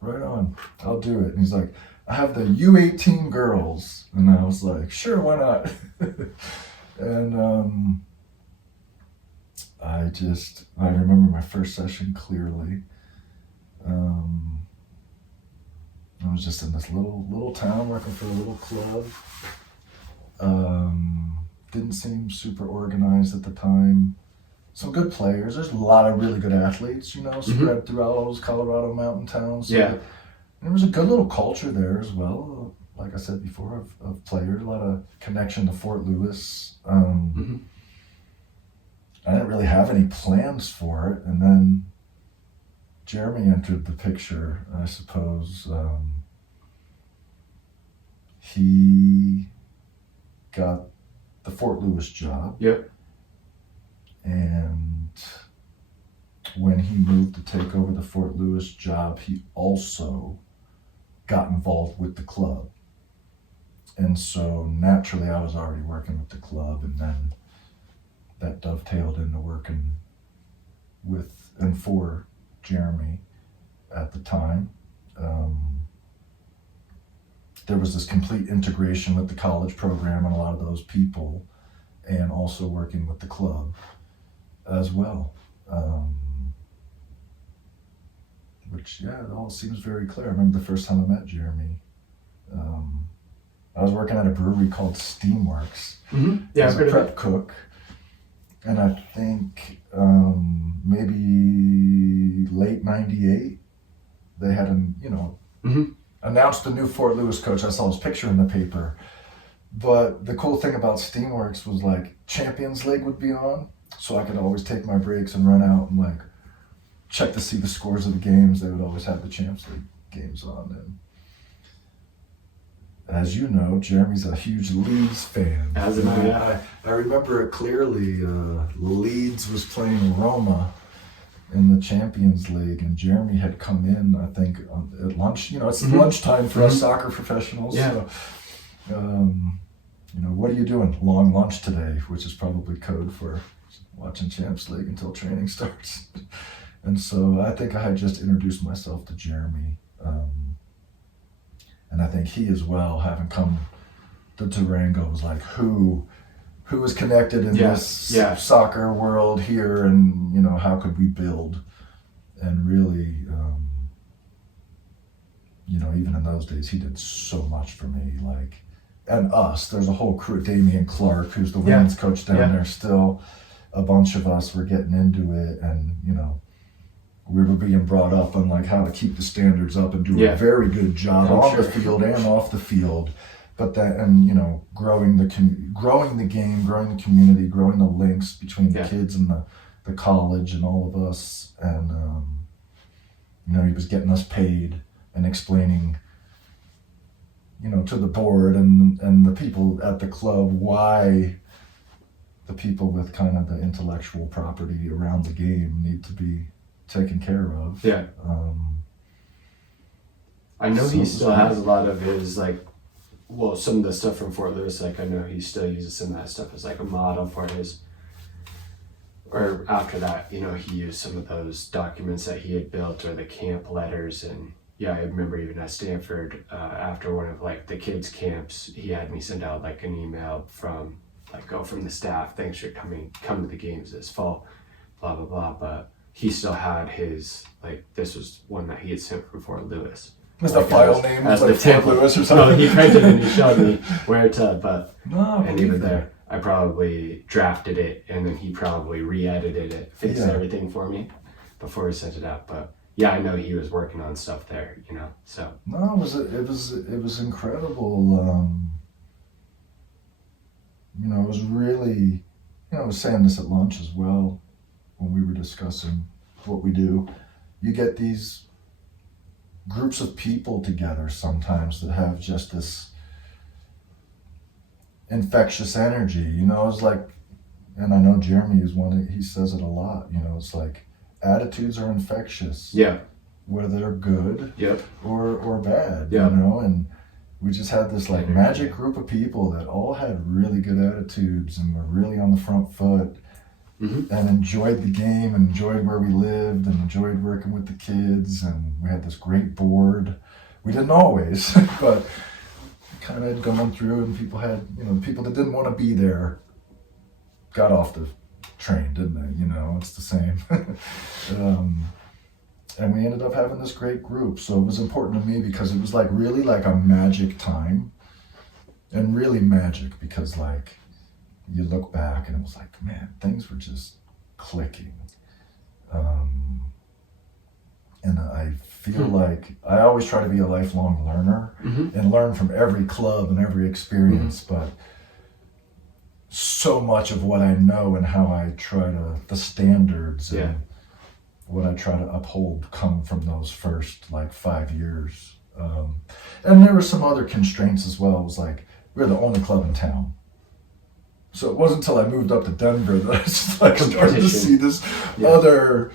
right on, I'll do it. And he's like, I have the U18 girls. And I was like, sure, why not? And I remember my first session clearly. I was just in this little town working for a little club. Didn't seem super organized at the time. Some good players. There's a lot of really good athletes, spread throughout all those Colorado mountain towns. So there was a good little culture there as well. Like I said before, of players, a lot of connection to Fort Lewis. I didn't really have any plans for it. And then Jeremy entered the picture, I suppose. He got the Fort Lewis job. Yep. And when he moved to take over the Fort Lewis job, he also got involved with the club. And so naturally I was already working with the club, and then that dovetailed into working with and for Jeremy at the time. There was this complete integration with the college program and a lot of those people, and also working with the club as well. Which, it all seems very clear. I remember the first time I met Jeremy. I was working at a brewery called Steamworks. Yeah, as a prep cook. And I think maybe late 98, they had announced the new Fort Lewis coach. I saw his picture in the paper. But the cool thing about Steamworks was like Champions League would be on, so I could always take my breaks and run out and like check to see the scores of the games. They would always have the Champions League games on. And as you know, Jeremy's a huge Leeds fan. As am I. I remember it clearly. Leeds was playing Roma in the Champions League, and Jeremy had come in, I think, at lunch. It's lunchtime for us soccer professionals. Yeah. So, what are you doing? Long lunch today, which is probably code for watching Champions League until training starts. And so I think I had just introduced myself to Jeremy. And I think he as well, having come to Durango, was like, who is connected in this soccer world here, and how could we build? And really, even in those days, he did so much for me, and us. There's a whole crew. Damian Clark, who's the women's coach down there still. A bunch of us were getting into it, and we were being brought up on how to keep the standards up and do a very good job on the field and off the field. But that, and growing the game, growing the community, growing the links between the kids and the college and all of us. And he was getting us paid and explaining to the board and the people at the club why the people with kind of the intellectual property around the game need to be taken care of. Yeah. I know he still has a lot of his, like, well, some of the stuff from Fort Lewis, like, I know he still uses some of that stuff as, like, a model for his, or after that, he used some of those documents that he had built or the camp letters. And yeah, I remember even at Stanford, after one of, like, the kids' camps, he had me send out, like, an email from the staff, thanks for come to the games this fall, blah, blah, blah. But he still had his, like, this was one that he had sent from Fort Lewis. Was the file name as like Fort Lewis or something? No, he printed it and he showed me where to, but, and even that. there, I probably drafted it and then he probably re-edited it, fixed everything for me before he sent it out. But yeah, I know he was working on stuff there, so. No, it was incredible. It was really, I was saying this at lunch as well when we were discussing what we do. You get these groups of people together sometimes that have just this infectious energy, it's like, and I know Jeremy is one, he says it a lot, it's like attitudes are infectious. Yeah. Whether they're good or bad, yeah. And we just had this like magic group of people that all had really good attitudes and were really on the front foot and enjoyed the game and enjoyed where we lived and enjoyed working with the kids. And we had this great board. We didn't always, but kind of going through, and people had, people that didn't want to be there got off the train, didn't they? It's the same. And we ended up having this great group. So it was important to me because it was like really like a magic time, and really magic because like you look back and it was like, man, things were just clicking. And I feel like I always try to be a lifelong learner and learn from every club and every experience, but so much of what I know and how I try to, the standards and what I try to uphold come from those first like 5 years. And there were some other constraints as well. It was like, we're the only club in town. So it wasn't until I moved up to Denver that I just like started to see this other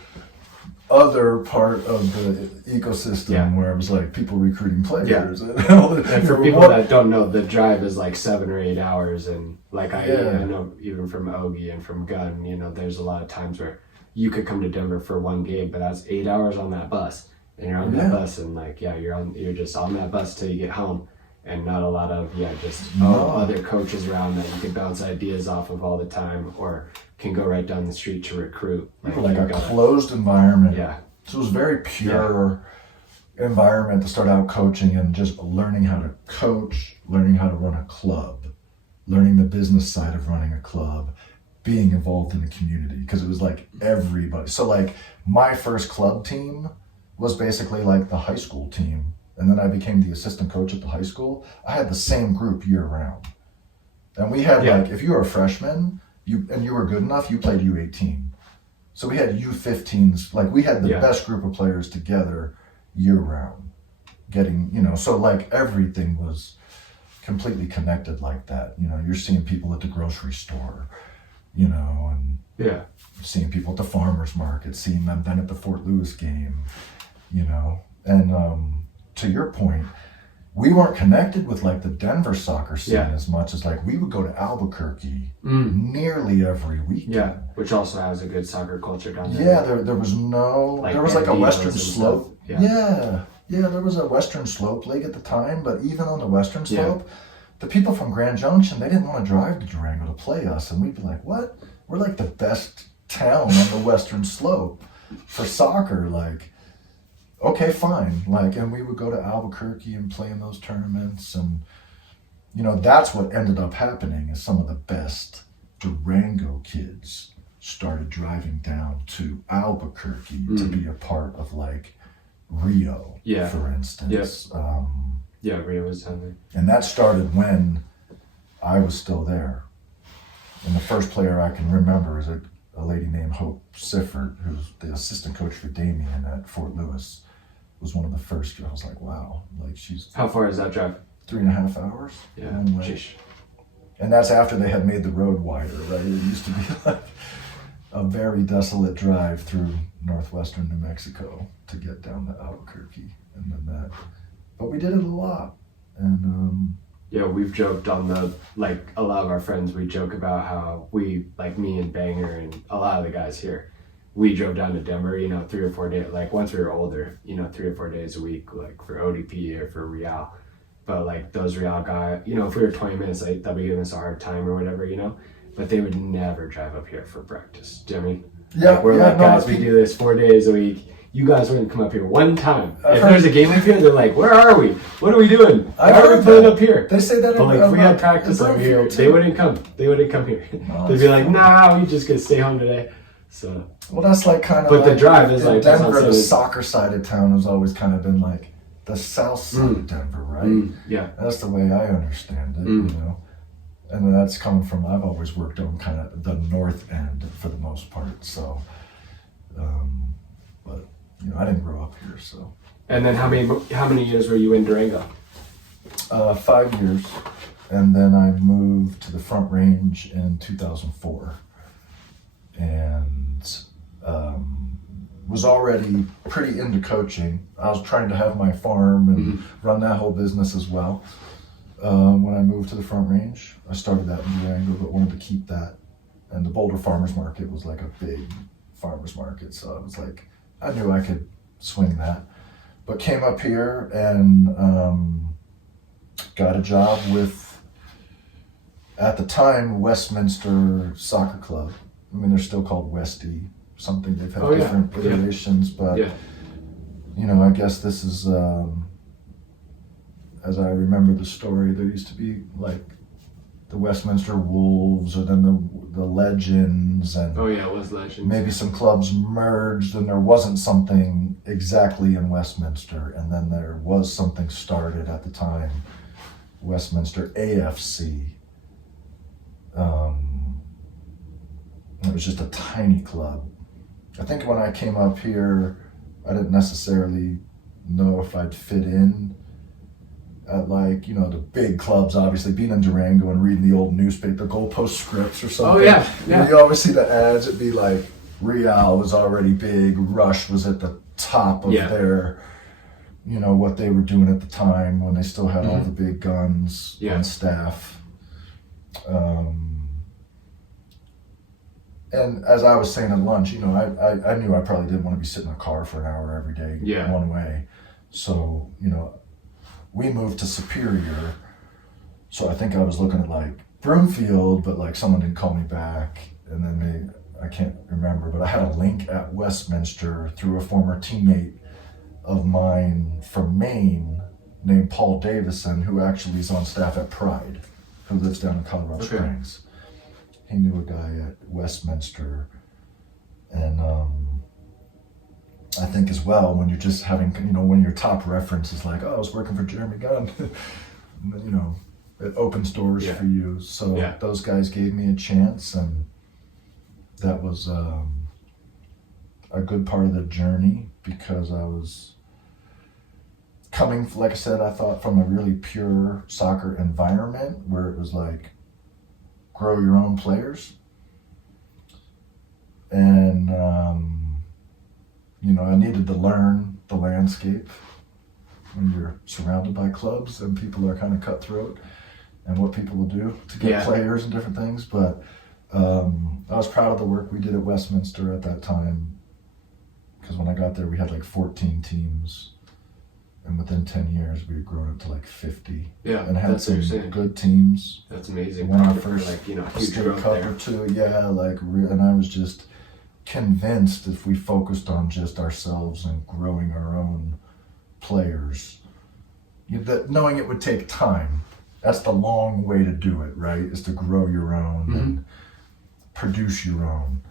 part of the ecosystem where it was like people recruiting players. And for people that don't know, the drive is like 7 or 8 hours. And like I know even from Ogie and from Gunn, there's a lot of times where you could come to Denver for one game, but that's 8 hours on that bus. And you're on that bus and like, you're just on that bus till you get home. And not a lot of, other coaches around that you can bounce ideas off of all the time or can go right down the street to recruit. Like a closed environment. Yeah. So it was a very pure environment to start out coaching and just learning how to coach, learning how to run a club, learning the business side of running a club, being involved in the community. Because it was like everybody. So like my first club team was basically like the high school team. And then I became the assistant coach at the high school. I had the same group year round. And we had like, if you were a freshman and you were good enough, you played U18. So we had U15s, like we had the best group of players together year round. Getting, so like everything was completely connected like that. You're seeing people at the grocery store, and seeing people at the farmer's market, seeing them then at the Fort Lewis game, and to your point, we weren't connected with like the Denver soccer scene as much as like we would go to Albuquerque nearly every weekend. Yeah, which also has a good soccer culture down there. Yeah, there was no, like there was like a Western Slope. Yeah, there was a Western Slope league at the time, but even on the Western Slope, the people from Grand Junction, they didn't want to drive to Durango to play us, and we'd be like, what? We're like the best town on the Western Slope for soccer, like. Okay, fine. Like, and we would go to Albuquerque and play in those tournaments. And, that's what ended up happening is some of the best Durango kids started driving down to Albuquerque to be a part of like Rio, for instance. Rio was down there. And that started when I was still there. And the first player I can remember is a lady named Hope Siffert, who's the assistant coach for Damien at Fort Lewis. Was one of the first. I was like, wow, like she's. How far is that drive? 3.5 hours. Yeah. One way. Sheesh. And that's after they had made the road wider, right? It used to be like a very desolate drive through northwestern New Mexico to get down to Albuquerque, and then that. But we did it a lot, and yeah, we've joked on a lot of our friends, we joke about how we, like me and Banger and a lot of the guys here, we drove down to Denver, 3 or 4 days, like once we were older, 3 or 4 days a week, like for ODP or for Real. But like those Real guys, if we were 20 minutes late, they'll be giving us a hard time or whatever, but they would never drive up here for practice. Do you know what I mean? yeah, Like, we're yeah, like, guys, we do this 4 days a week. You guys wouldn't come up here one time. If there's a game up here, they're like, where are we? What are we doing? Why are we playing up here? They say that. But like, if we had practice over here, they wouldn't come. They wouldn't come here. They'd be like, nah, we just gonna stay home today. So. Well, that's like kind of. But like, the drive is like Denver. The soccer side of town has always kind of been like the south side of Denver, right? Yeah. That's the way I understand it, And then that's coming from. I've always worked on kind of the north end for the most part. So, but I didn't grow up here, so. And then how many years were you in Durango? 5 years, and then I moved to the Front Range in 2004, and was already pretty into coaching. I was trying to have my farm and run that whole business as well. When I moved to the Front Range, I started that in Durango, but wanted to keep that. And the Boulder Farmers Market was like a big farmers market, so I was like, I knew I could swing that. But came up here and got a job with, at the time, Westminster Soccer Club. I mean, they're still called Westy, something. They've had different iterations, but I guess this is, as I remember the story, there used to be like the Westminster Wolves, or then the Legends, and it was Legends. Maybe some clubs merged, and there wasn't something exactly in Westminster, and then there was something started at the time, Westminster AFC. It was just a tiny club. I think when I came up here, I didn't necessarily know if I'd fit in at the big clubs. Obviously, being in Durango and reading the old newspaper, goalpost scripts or something. You always see the ads. It'd be like Real was already big, Rush was at the top of their, what they were doing at the time when they still had all the big guns on staff. And as I was saying at lunch, I knew I probably didn't want to be sitting in a car for an hour every day, one way. So, we moved to Superior, so I think I was looking at like Broomfield, but like someone didn't call me back, and then I can't remember, but I had a link at Westminster through a former teammate of mine from Maine named Paul Davison, who actually is on staff at Pride, who lives down in Colorado Springs. He knew a guy at Westminster, and I think as well, when you're just having, when your top reference is like, I was working for Jeremy Gunn, it opens doors for you. So those guys gave me a chance, and that was a good part of the journey, because I was coming, like I said, I thought from a really pure soccer environment where it was like, grow your own players. And, I needed to learn the landscape when you're surrounded by clubs and people are kind of cutthroat, and what people will do to get players and different things. But I was proud of the work we did at Westminster at that time, because when I got there, we had like 14 teams. And within 10 years, we had grown up to like 50. Yeah, and had that's some interesting. Good teams. That's amazing. Won our first huge state growth cup there. or two. And I was just convinced if we focused on just ourselves and growing our own players, that knowing it would take time. That's the long way to do it, right? Is to grow your own and produce your own.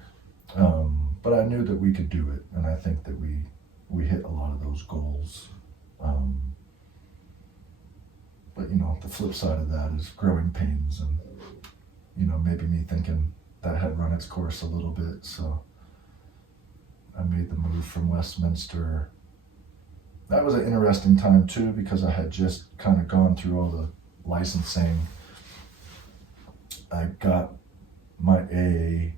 But I knew that we could do it, and I think that we hit a lot of those goals. But the flip side of that is growing pains, and maybe me thinking that had run its course a little bit. So I made the move from Westminster that was an interesting time too, because I had just kind of gone through all the licensing. I got my AA.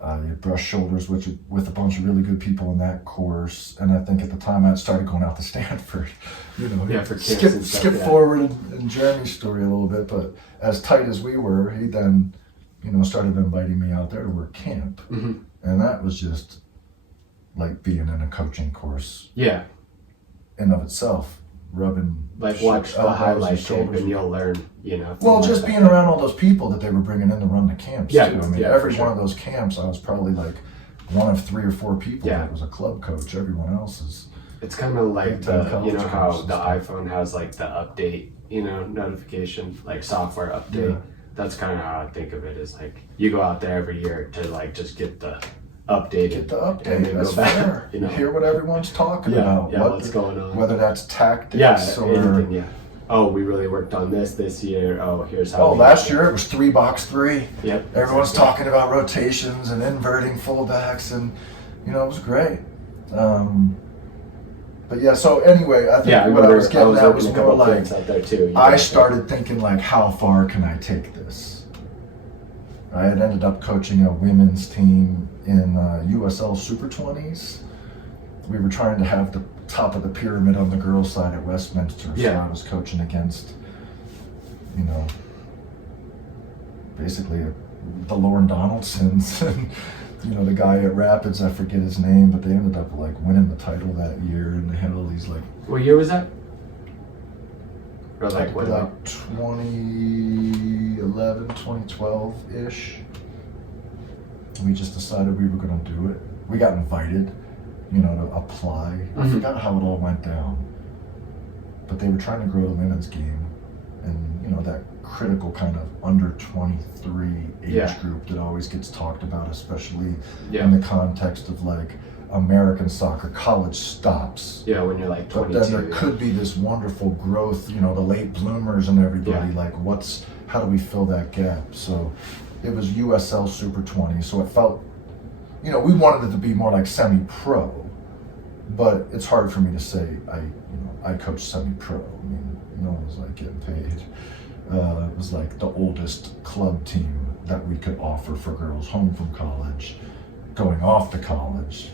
I brushed shoulders with a bunch of really good people in that course, and I think at the time I had started going out to Stanford. For kids skip forward in Jeremy's story a little bit, but as tight as we were, he then, started inviting me out there to work camp, and that was just like being in a coaching course. Yeah. In of itself, rubbing watch the highlight tape and you'll learn, Well, just being around all those people that they were bringing in to run the camps too. I mean, every one of those camps, I was probably like one of 3 or 4 people that was a club coach. Everyone else is. It's kind of like how the iPhone has like the update, notification, like software update. Yeah. That's kind of how I think of it. Is like you go out there every year to like just get the update. That's fair. Hear what everyone's talking about. What's going on. Whether that's tactics or anything, Oh, we really worked on this year. Oh, here's how. Last year it was 3-box-3. Yep. Everyone's talking about rotations and inverting fullbacks, and it was great. But yeah, so anyway, I think what I was getting at was more like out there too. I started thinking like, how far can I take this? I had ended up coaching a women's team in USL Super 20s. We were trying to have the top of the pyramid on the girls' side at Westminster, so I was coaching against, basically the Lauren Donaldsons and, the guy at Rapids, I forget his name, but they ended up like winning the title that year, and they had all these like. What year was that? Or like 2011, 2012-ish. We just decided we were going to do it. We got invited, to apply. I forgot how it all went down. But they were trying to grow the women's game. And, that critical kind of under 23 age group that always gets talked about, especially in the context of like American soccer, college stops. Yeah, when you're like 22. But then there could be this wonderful growth, the late bloomers and everybody, like how do we fill that gap? So it was USL Super 20, so it felt, we wanted it to be more like semi-pro, but it's hard for me to say I coach semi-pro. I mean, no one was like getting paid. It was like the oldest club team that we could offer for girls home from college, going off to college,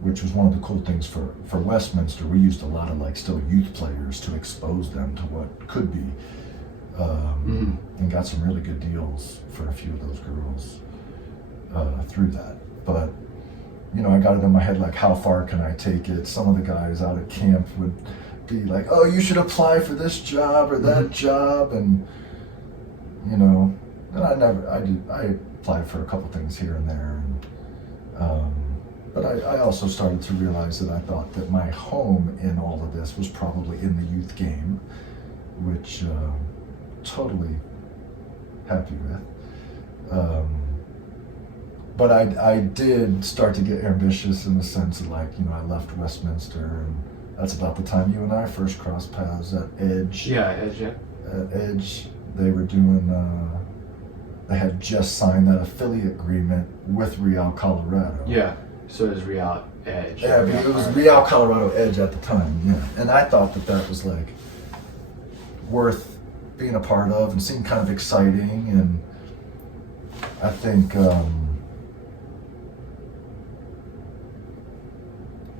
which was one of the cool things for Westminster. We used a lot of like still youth players to expose them to what could be, and got some really good deals for a few of those girls through that. But, I got it in my head, like, how far can I take it? Some of the guys out at camp would be like, oh, you should apply for this job or that job. And, and I applied for a couple things here and there. And, but I also started to realize that I thought that my home in all of this was probably in the youth game, which totally happy with. But I did start to get ambitious in the sense of like, I left Westminster, and that's about the time you and I first crossed paths at Edge. Yeah, Edge, yeah. At Edge, they were doing, they had just signed that affiliate agreement with Real Colorado. Yeah, so it was Real Edge. Yeah, but it was Real Colorado Edge at the time, yeah. And I thought that was like worth being a part of and seemed kind of exciting. And I think,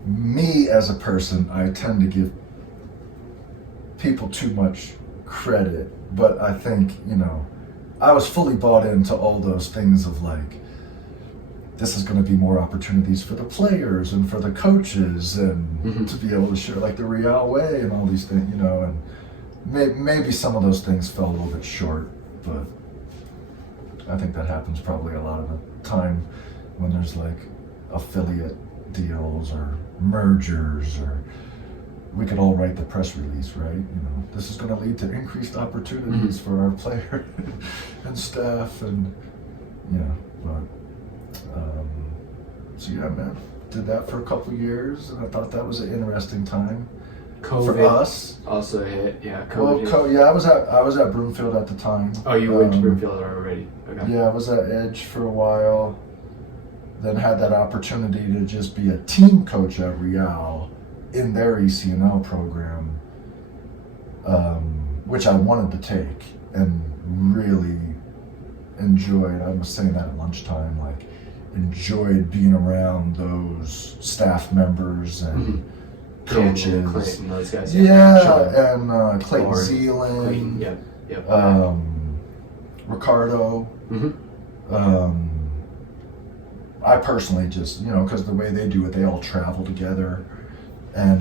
me as a person, I tend to give people too much credit, but I think, I was fully bought into all those things of like, this is going to be more opportunities for the players and for the coaches, and to be able to share like the Real way and all these things, and maybe some of those things fell a little bit short, but I think that happens probably a lot of the time when there's like affiliate deals or mergers, or we could all write the press release, right? This is going to lead to increased opportunities for our player and staff, and but so yeah, man, did that for a couple years, and I thought that was an interesting time. COVID for us also hit, COVID. Well, I was at Broomfield at the time. Oh, you went to Broomfield already? Okay. Yeah, I was at Edge for a while. Then had that opportunity to just be a team coach at Real in their ECNL program, which I wanted to take and really enjoyed. I was saying that at lunchtime, like enjoyed being around those staff members and coaches. Clayton, those guys. Yeah, and Clayton Lauren, Zealand. Clayton, yep. Ricardo. I personally just, because the way they do it, they all travel together. And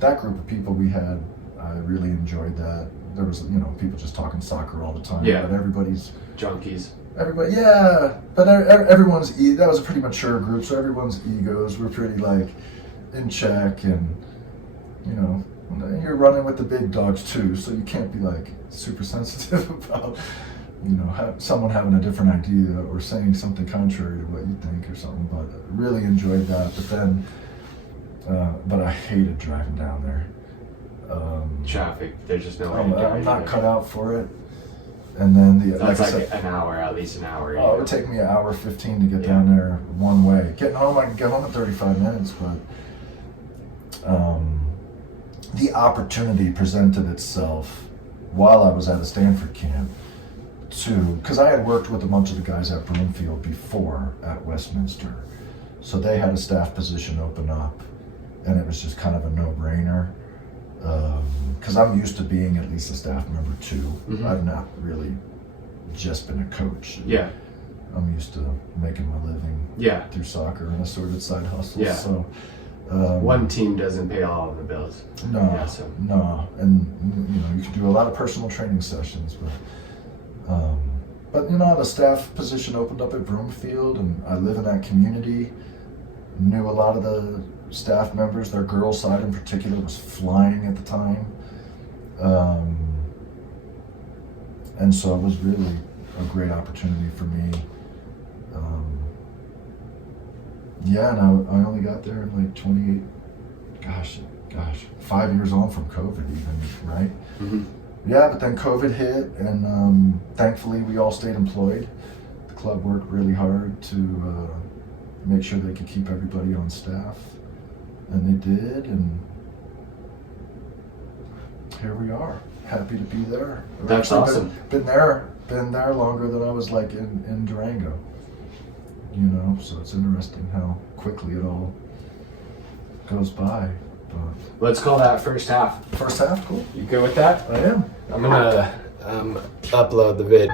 that group of people we had, I really enjoyed that. There was, people just talking soccer all the time. Yeah. But everybody's... Junkies. Everybody, yeah. But everyone's... That was a pretty mature group, so everyone's egos were pretty, in check. And, you're running with the big dogs, too, so you can't be, super sensitive about... someone having a different idea or saying something contrary to what you think or something, but really enjoyed that. But then, but I hated driving down there. Traffic, there's just no way I'm not cut out for it. And then that's an hour, at least an hour. Oh, it would take me an hour 15 to get down there one way. Getting home, I can get home in 35 minutes, but the opportunity presented itself while I was at a Stanford camp. Because I had worked with a bunch of the guys at Broomfield before at Westminster. So they had a staff position open up, and it was just kind of a no-brainer. Because I'm used to being at least a staff member too. I've not really just been a coach. Yeah. I'm used to making my living through soccer and assorted side hustles. Yeah. So one team doesn't pay all of the bills. No, no. And you can do a lot of personal training sessions, but the staff position opened up at Broomfield, and I live in that community. Knew a lot of the staff members. Their girls' side in particular was flying at the time, and so it was really a great opportunity for me. And I only got there in 28. Gosh, 5 years on from COVID, even, right? Yeah, but then COVID hit, and thankfully we all stayed employed. The club worked really hard to make sure they could keep everybody on staff, and they did, and here we are. Happy to be there. That's awesome. Been there longer than I was in Durango. So it's interesting how quickly it all goes by. But let's call that first half. First half, cool. You good with that? I am. I'm gonna upload the vid.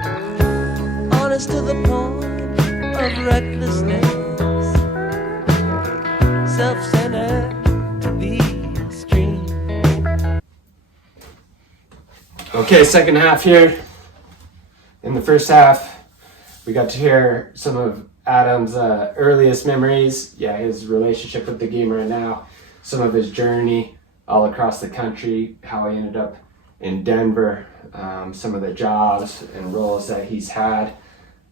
Honest to the point of recklessness, self-centered to the extreme. Okay, second half here. In the first half, we got to hear some of Adam's earliest memories. Yeah, his relationship with the game right now. Some of his journey all across the country, how he ended up in Denver, some of the jobs and roles that he's had.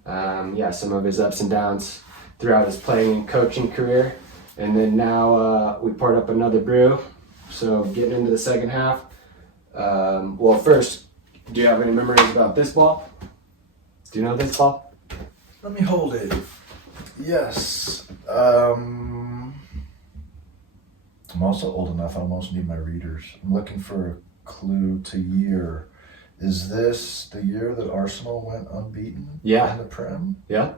Some of his ups and downs throughout his playing and coaching career. And then now we poured up another brew. So getting into the second half. Well, first, do you have any memories about this ball? Do you know this ball? Let me hold it. Yes. I'm also old enough, I almost need my readers. I'm looking for a clue to year. Is this the year that Arsenal went unbeaten in the Prem? Yeah.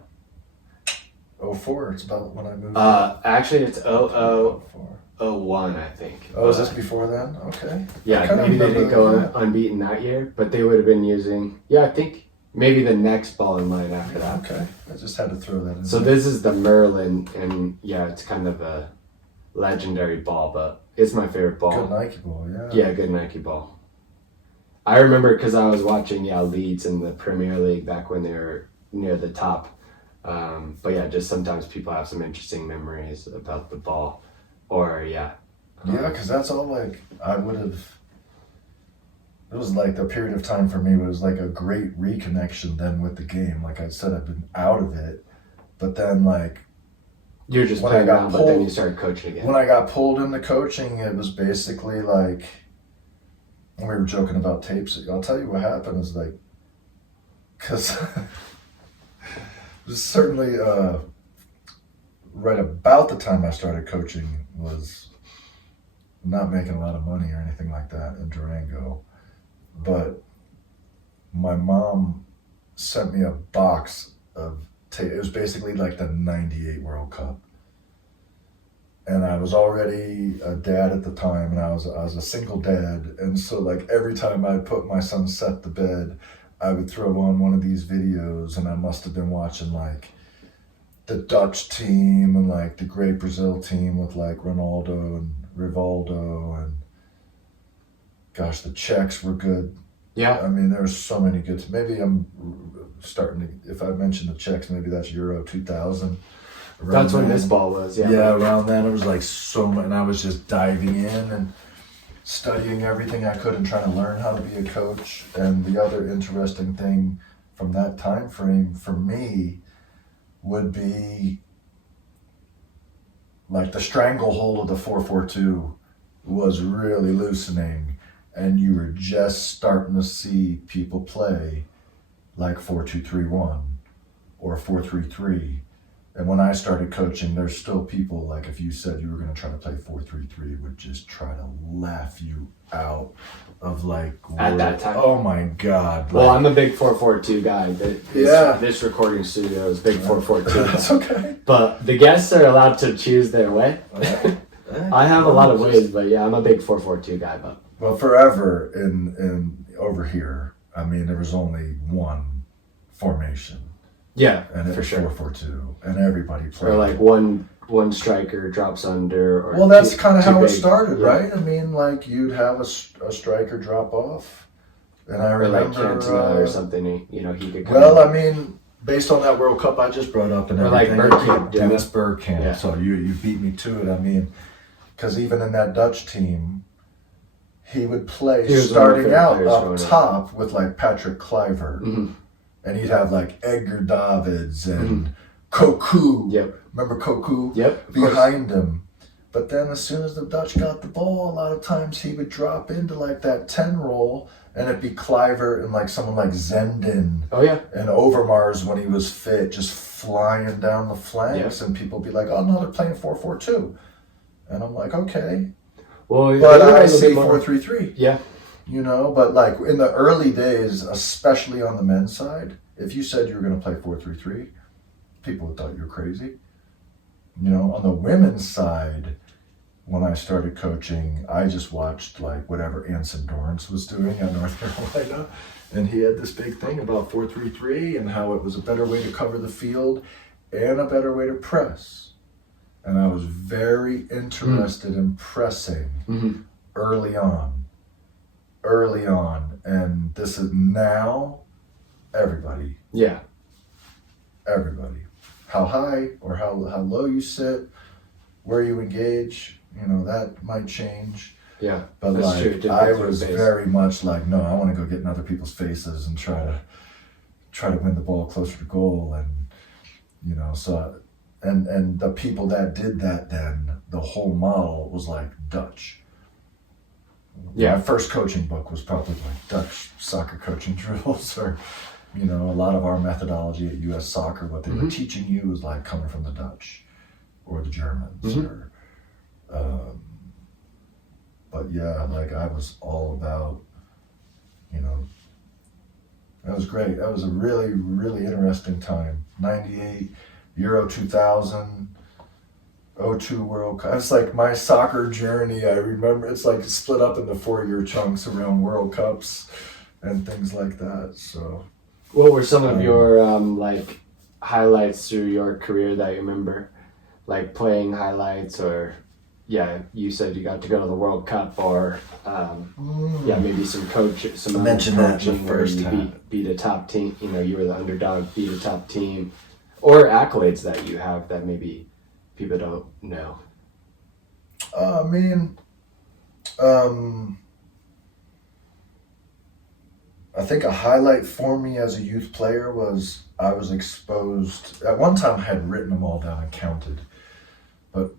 04, it's about when I moved. Actually, it's 0001, I think. Oh, is this before then? Okay. Yeah, maybe they didn't go unbeaten that year, but they would have been using, I think maybe the next ball in line after that. Okay, I just had to throw that in. So this is the Merlin, and it's kind of a legendary ball, but it's my favorite ball. Good Nike ball, yeah. Yeah, good Nike ball. I remember because I was watching Leeds in the Premier League back when they were near the top. But just sometimes people have some interesting memories about the ball, or because that's all I would have. It was the period of time for me was a great reconnection then with the game. Like I said, I've been out of it, but then you're just playing around, but then you started coaching again. When I got pulled into coaching, it was basically we were joking about tapes. I'll tell you what happened is because it was certainly right about the time I started coaching was not making a lot of money or anything like that in Durango, but my mom sent me a box of it was basically like the 98 World Cup. And I was already a dad at the time, and I was a single dad. And so like every time I put my son set to bed, I would throw on one of these videos, and I must have been watching like the Dutch team and like the great Brazil team with like Ronaldo and Rivaldo, and gosh, the Czechs were good. Yeah. I mean, there's so many good. Maybe I'm starting to, if I mention the Czechs, maybe that's Euro 2000. That's when this ball was, yeah. Yeah, around then it was like so much, and I was just diving in and studying everything I could and trying to learn how to be a coach. And the other interesting thing from that time frame for me would be like the stranglehold of the 4-4-2 was really loosening, and you were just starting to see people play like 4-2-3-1 or 4-3-3. And when I started coaching, there's still people, like if you said you were going to try to play 4-3-3, would just try to laugh you out of like... At that time? Oh my God. Well, I'm a big 4-4-2 guy. This recording studio is big 4-4-2. That's okay. But the guests are allowed to choose their way. I have a lot of ways, but yeah, I'm a big 4-4-2 guy. But well, forever in over here, I mean, there was only one formation. Yeah, and it for was sure. 4-4-2, and everybody played. Or like one striker drops under. Or well, that's kind of how it started, yeah. right? I mean, like you'd have a striker drop off, and I remember like Cantona or something. You know, he could. Well, I mean, based on that World Cup I just brought up and everything, like Bergkamp, Dennis Bergkamp. Yeah. So you beat me to it. I mean, because even in that Dutch team, he would play starting out up top with like Patrick Kluivert. Mm-hmm. And he'd have like Edgar Davids and Cocu. Yep. Remember Cocu? Yep. Behind him. But then as soon as the Dutch got the ball, a lot of times he would drop into like that 10 role, and it'd be Kluivert and like someone like Zenden. Oh yeah. And Overmars when he was fit, just flying down the flanks, and people be like, "Oh no, they're playing 4-4-2," and I'm like, "Okay." Well, but I see 4-3-3. Yeah. You know, but like in the early days, especially on the men's side, if you said you were going to play 4-3-3, people thought you were crazy. You know, on the women's side, when I started coaching, I just watched like whatever Anson Dorrance was doing at North Carolina. And he had this big thing about 4-3-3 and how it was a better way to cover the field and a better way to press. And I was very interested in pressing early on. And this is now everybody. Yeah. Everybody. How high or how low you sit, where you engage, you know, that might change. Yeah. But that's like true. I was very much like, no, I want to go get in other people's faces and try to win the ball closer to goal, and you know, so and the people that did that then, the whole model was like Dutch. Yeah. My first coaching book was probably like Dutch soccer coaching drills, or, you know, a lot of our methodology at U.S. Soccer, what they were teaching you was like coming from the Dutch or the Germans, or, but yeah, like I was all about, you know, that was great. That was a really, really interesting time. 98, Euro 2000. 02 World Cup. It's like my soccer journey. I remember it's like split up into 4-year chunks around World Cups and things like that. So, what were some of your like highlights through your career that you remember, like playing highlights, or you said you got to go to the World Cup, or maybe some coaching. I mentioned that in the first time. Beat a top team. You know, you were the underdog, beat a top team, or accolades that you have that maybe people don't know. I think a highlight for me as a youth player was I was exposed. At one time I had written them all down and counted, but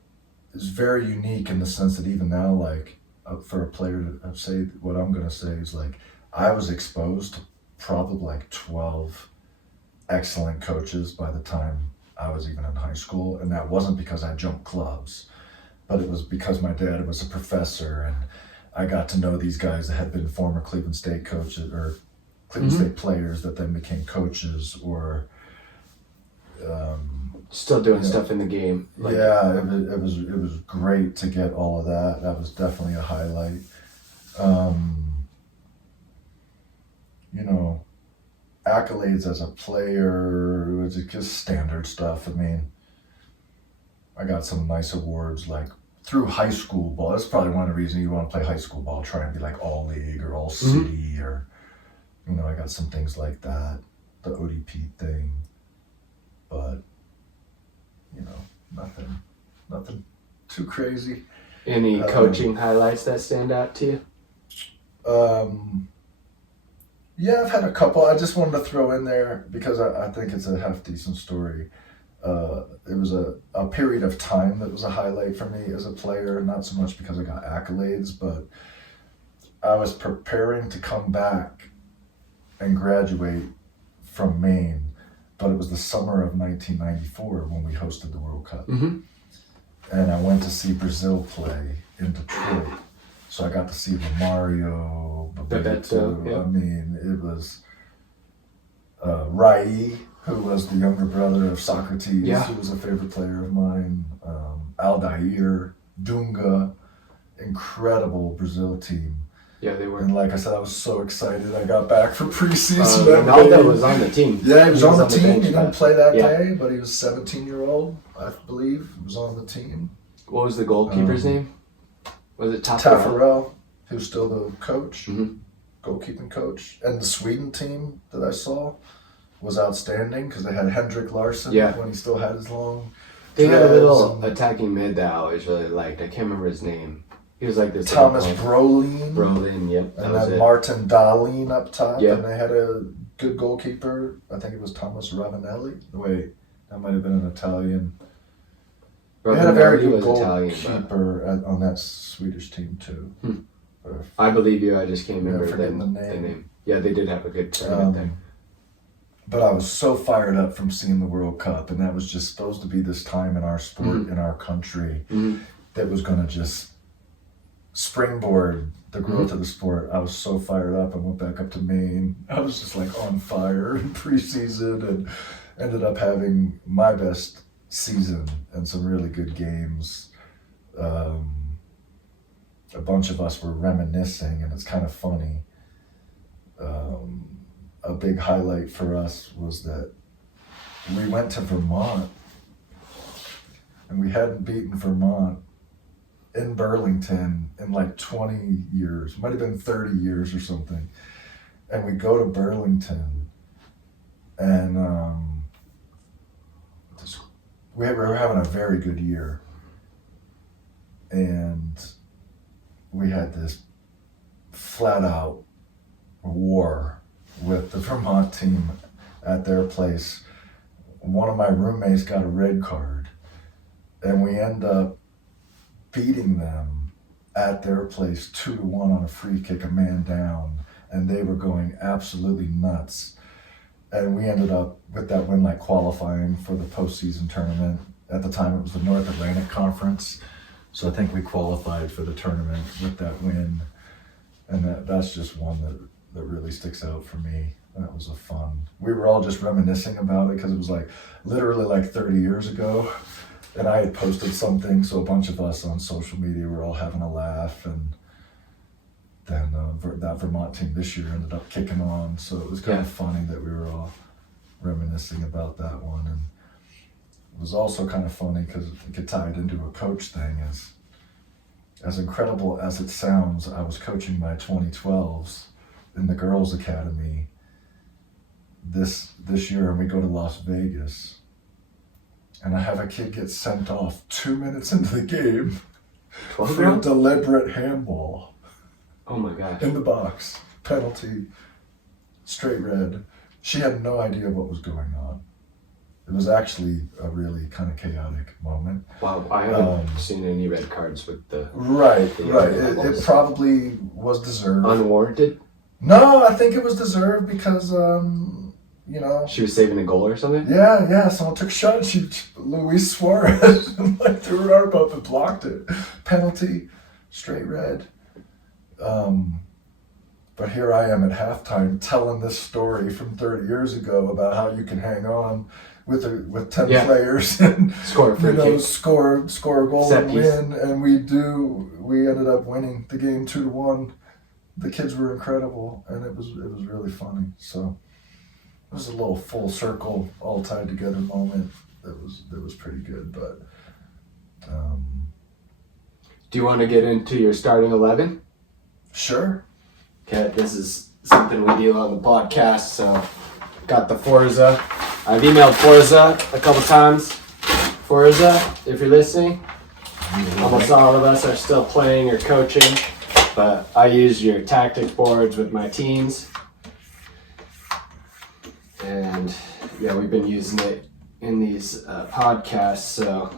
it's very unique in the sense that even now, like for a player to say what I'm going to say is like, I was exposed to probably like 12 excellent coaches by the time I was even in high school, and that wasn't because I jumped clubs. but it was because my dad was a professor, and I got to know these guys that had been former Cleveland State coaches or Cleveland State players that then became coaches or still doing stuff in the game. Yeah, it was great to get all of that. That was definitely a highlight. Accolades as a player, it was just standard stuff. I mean, I got some nice awards like through high school ball. That's probably one of the reasons you want to play high school ball, try and be like all league or all city or, I got some things like that, the ODP thing, but, nothing too crazy. Any coaching highlights that stand out to you? Yeah, I've had a couple. I just wanted to throw in there because I think it's a half decent story. It was a period of time that was a highlight for me as a player, not so much because I got accolades, but I was preparing to come back and graduate from Maine, but it was the summer of 1994 when we hosted the World Cup. Mm-hmm. And I went to see Brazil play in Detroit. So I got to see Romario, Bebeto. Yeah. I mean, it was Rai, who was the younger brother of Socrates, who was a favorite player of mine, Aldair, Dunga, incredible Brazil team. Yeah, they were. And like I said, I was so excited. I got back for preseason. Ronaldo was on the team. Yeah, he was on the team. He didn't play that Yeah. day, but he was 17-year-old, I believe. He was on the team. What was the goalkeeper's name? Was it Taffarel, who's still the coach, Mm-hmm. goalkeeping coach. And the Sweden team that I saw was outstanding because they had Henrik Larsson when he still had his long They had a little dreads. attacking mid that I always really liked. I can't remember his name. He was like this. Thomas Brolin. Brolin, yep. That And was then it. Martin Dahlin up top. Yep. And they had a good goalkeeper. I think it was Thomas Ravanelli. Wait, that might have been an Italian. They had a very good goalkeeper on that Swedish team too. I believe you. I just can't remember forgetting the the name. Yeah, they did have a good tournament there. But I was so fired up from seeing the World Cup, and that was just supposed to be this time in our sport, in our country, that was going to just springboard the growth of the sport. I was so fired up. I went back up to Maine. I was just like on fire in preseason and ended up having my best season and some really good games. A bunch of us were reminiscing, and it's kind of funny. A big highlight for us was that we went to Vermont, and we hadn't beaten Vermont in Burlington in like 20 years, might have been 30 years or something. And we go to Burlington, and we were having a very good year. And we had this flat out war with the Vermont team at their place. One of my roommates got a red card, and we end up beating them at their place 2-1 on a free kick, a man down, and they were going absolutely nuts. And we ended up with that win, like qualifying for the postseason tournament. At the time, it was the North Atlantic Conference, so I think we qualified for the tournament with that win. And that's just one that really sticks out for me. That was a fun. We were all just reminiscing about it because it was like literally like 30 years ago. And I had posted something, so a bunch of us on social media were all having a laugh. And then that Vermont team this year ended up kicking on. So it was kind of funny that we were all reminiscing about that one. And it was also kind of funny because it could tie it into a coach thing. As incredible as it sounds, I was coaching my 2012s in the girls' academy this year, and we go to Las Vegas, and I have a kid get sent off 2 minutes into the game for a deliberate handball. Oh my gosh. In the box. Penalty. Straight red. She had no idea what was going on. It was actually a really kind of chaotic moment. Wow, I haven't seen any red cards with the... Right. It probably was deserved. Unwarranted? No, I think it was deserved because you know. She was saving a goal or something? Yeah. Someone took a shot and Luis Suarez like threw her arm up and blocked it. Penalty, straight red. But here I am at halftime telling this story from 30 years ago about how you can hang on with 10 players and score a free kick. score a goal Set and piece. win. And we ended up winning the game 2-1. The kids were incredible, and it was really funny. So it was a little full circle, all tied together moment. That was pretty good. But Do you want to get into your starting 11? sure. Okay, this is something we do on the podcast, so got the Forza. I've emailed Forza a couple times. Forza, if you're listening, almost all of us are still playing or coaching, but I use your tactic boards with my teams. And yeah, we've been using it in these podcasts, so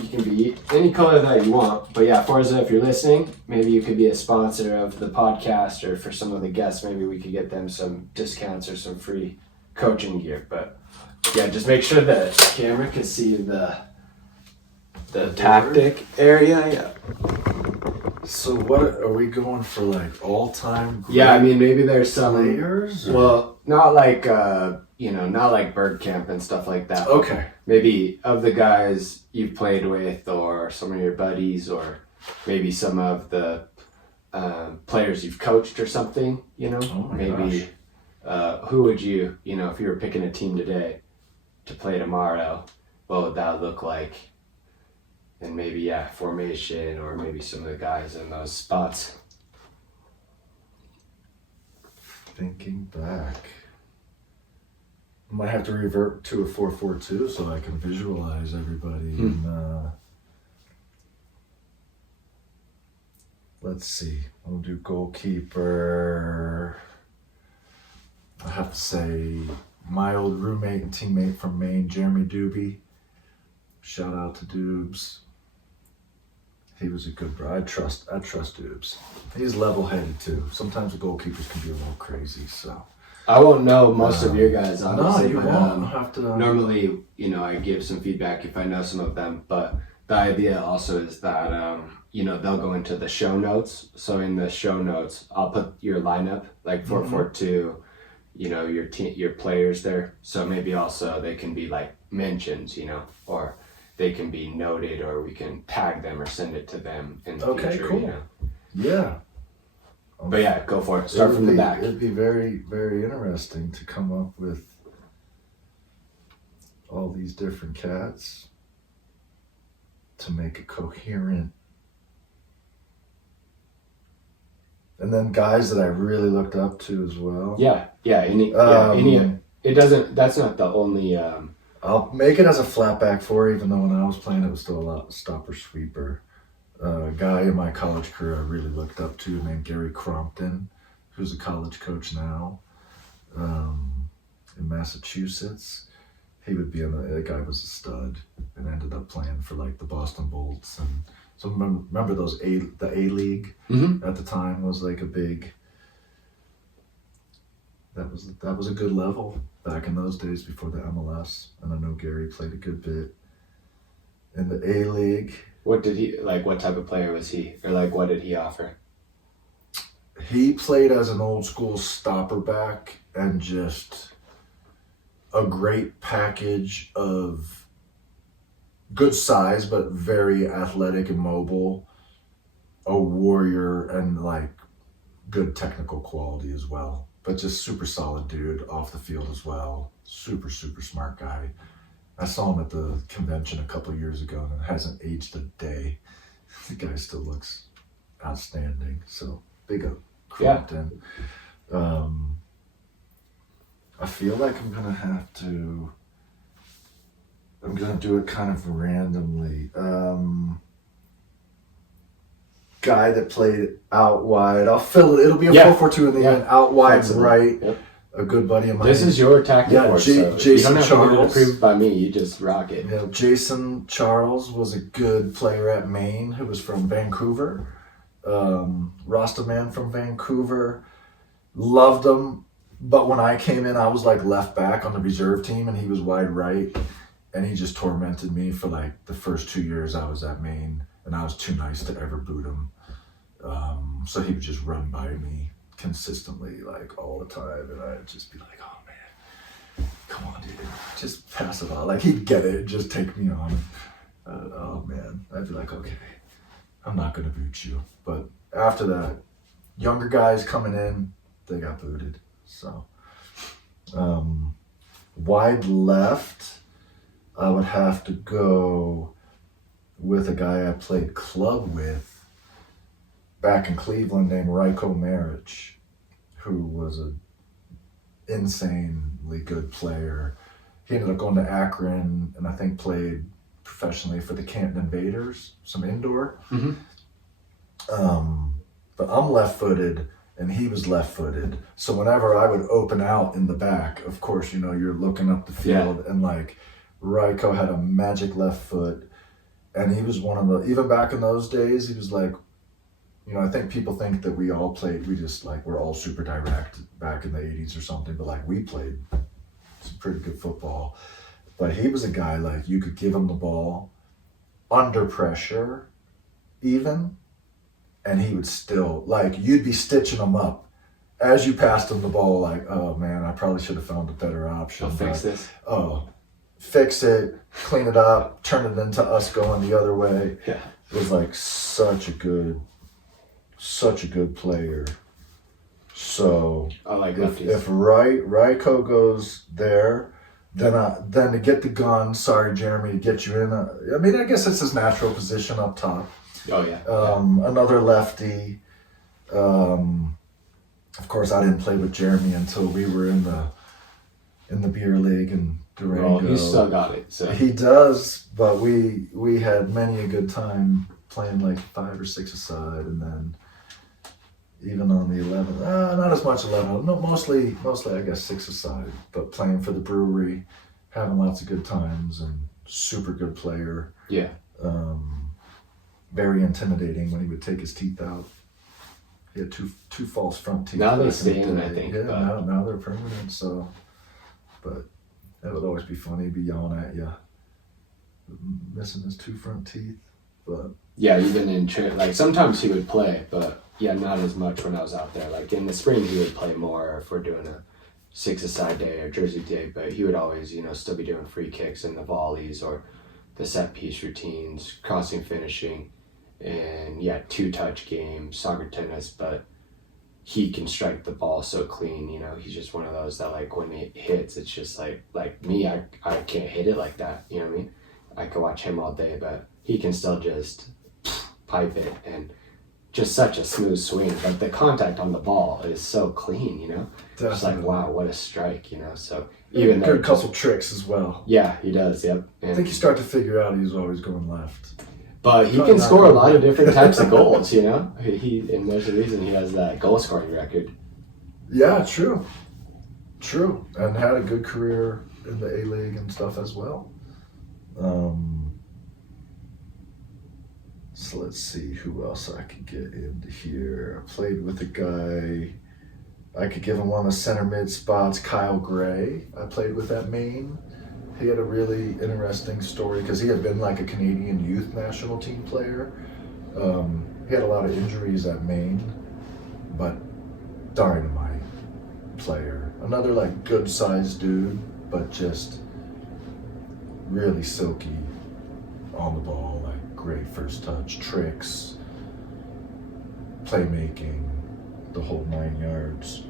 you can be any color that you want. But yeah, Forza, if you're listening, maybe you could be a sponsor of the podcast, or for some of the guests, maybe we could get them some discounts or some free coaching gear. But yeah, just make sure the camera can see the tactic area. Yeah. So what are we going for, like all-time great Yeah, I mean, maybe there's some players? Or? Well, not like not like bird camp and stuff like that. Okay. Maybe of the guys you've played with, or some of your buddies, or maybe some of the players you've coached or something, you know? Oh my maybe who would you, if you were picking a team today to play tomorrow, what would that look like? And maybe, formation, or maybe some of the guys in those spots. Thinking back. I might have to revert to a 4-4-2 so I can visualize everybody. And, let's see. I'll do goalkeeper. I have to say my old roommate and teammate from Maine, Jeremy Doobie. Shout out to Doobs. He was a good bro. I trust Doobs. He's level-headed too. Sometimes the goalkeepers can be a little crazy, so. I won't know most of your guys, honestly. No, you won't. I'll have to. Normally, I give some feedback if I know some of them, but the idea also is that, they'll go into the show notes. So in the show notes, I'll put your lineup, like 4-4-2, your players there. So maybe also they can be like mentions, or they can be noted, or we can tag them or send it to them in the future. Cool. Yeah. But yeah, go for it. Start from the back. It'd be very, very interesting to come up with all these different cats to make a coherent. And then guys that I really looked up to as well. Yeah. It doesn't. That's not the only. I'll make it as a flat back four, even though when I was playing it was still a lot stopper sweeper. A guy in my college career I really looked up to named Gary Crompton, who's a college coach now in Massachusetts. He would be that guy was a stud and ended up playing for like the Boston Bolts. And so remember the A-League at the time was like a big, that was a good level back in those days before the MLS. And I know Gary played a good bit in the A-League. What did he, what type of player was he? Or what did he offer? He played as an old school stopper back and just a great package of good size, but very athletic and mobile, a warrior, and good technical quality as well. But just super solid dude off the field as well. Super, super smart guy. I saw him at the convention a couple of years ago, and it hasn't aged a day. The guy still looks outstanding. So big up Crompton. Yeah. I feel like I'm gonna do it kind of randomly. Guy that played out wide. I'll fill it. It'll be a 4-4-2 in the end. Out wide right. Yep. A good buddy of mine. This is your tactic. Yeah, Jason you don't Charles. have to get approved by me. You just rock it. Yeah, Jason Charles was a good player at Maine who was from Vancouver. Rasta man from Vancouver. Loved him. But when I came in, I was like left back on the reserve team, and he was wide right, and he just tormented me for like the first 2 years I was at Maine, and I was too nice to ever boot him. So he would just run by me consistently, like all the time, and I'd just be like, "Oh man, come on, dude, just pass it on." Like he'd get it, and just take me on. Oh man, I'd be like, "Okay, I'm not gonna boot you." But after that, younger guys coming in, they got booted. So, wide left, I would have to go with a guy I played club with back in Cleveland named Ryko Maric, who was an insanely good player. He ended up going to Akron and I think played professionally for the Canton Invaders, some indoor. Mm-hmm. But I'm left-footed and he was left-footed. So whenever I would open out in the back, of course, you're looking up the field and like Ryko had a magic left foot. And he was one of the, even back in those days, he was like, I think people think that we all played, we're all super direct back in the 80s or something, but like we played some pretty good football. But he was a guy like you could give him the ball under pressure even, and he would still, like you'd be stitching him up as you passed him the ball like, oh man, I probably should have found a better option. I'll fix this. Oh, fix it, clean it up, turn it into us going the other way. Yeah. It was like such a good player. So I like if Ryko goes there, then to get the gun, sorry Jeremy, to get you in. I guess it's his natural position up top. Oh yeah. Another lefty. Of course, I didn't play with Jeremy until we were in the beer league in Durango. Well, he's still got it. So he does, but we had many a good time playing like 5 or 6 aside, and then even on the 11, not as much 11. No, mostly I guess 6 aside. But playing for the brewery, having lots of good times, and super good player. Yeah. Very intimidating when he would take his teeth out. He had two false front teeth. Now they stay in, I think. Yeah, now they're permanent. So, but that would always be funny. He'd be yelling at you, missing his 2 front teeth. But yeah, even in like sometimes he would play, but yeah, not as much when I was out there. Like in the spring, he would play more if we're doing a 6-a-side day or jersey day. But he would always, still be doing free kicks and the volleys or the set piece routines, crossing, finishing, and yeah, 2-touch game, soccer, tennis. But he can strike the ball so clean. He's just one of those that like when it hits, it's just like me. I can't hit it like that. You know what I mean? I could watch him all day, but he can still just pipe it, and just such a smooth swing. Like the contact on the ball is so clean, Definitely. Just like, wow, what a strike, So even good couple tricks as well. Yeah, he does. Yep. And I think you start to figure out he's always going left. But he can score a lot of different types of goals, He and there's a reason he has that goal scoring record. Yeah, true, and had a good career in the A-League and stuff as well. So let's see who else I could get into here. I played with a guy, I could give him one of the center mid spots, Kyle Gray. I played with at Maine. He had a really interesting story because he had been like a Canadian youth national team player. He had a lot of injuries at Maine, but dynamite player. Another like good sized dude, but just really silky on the ball, like great first touch, tricks, playmaking, the whole 9 yards.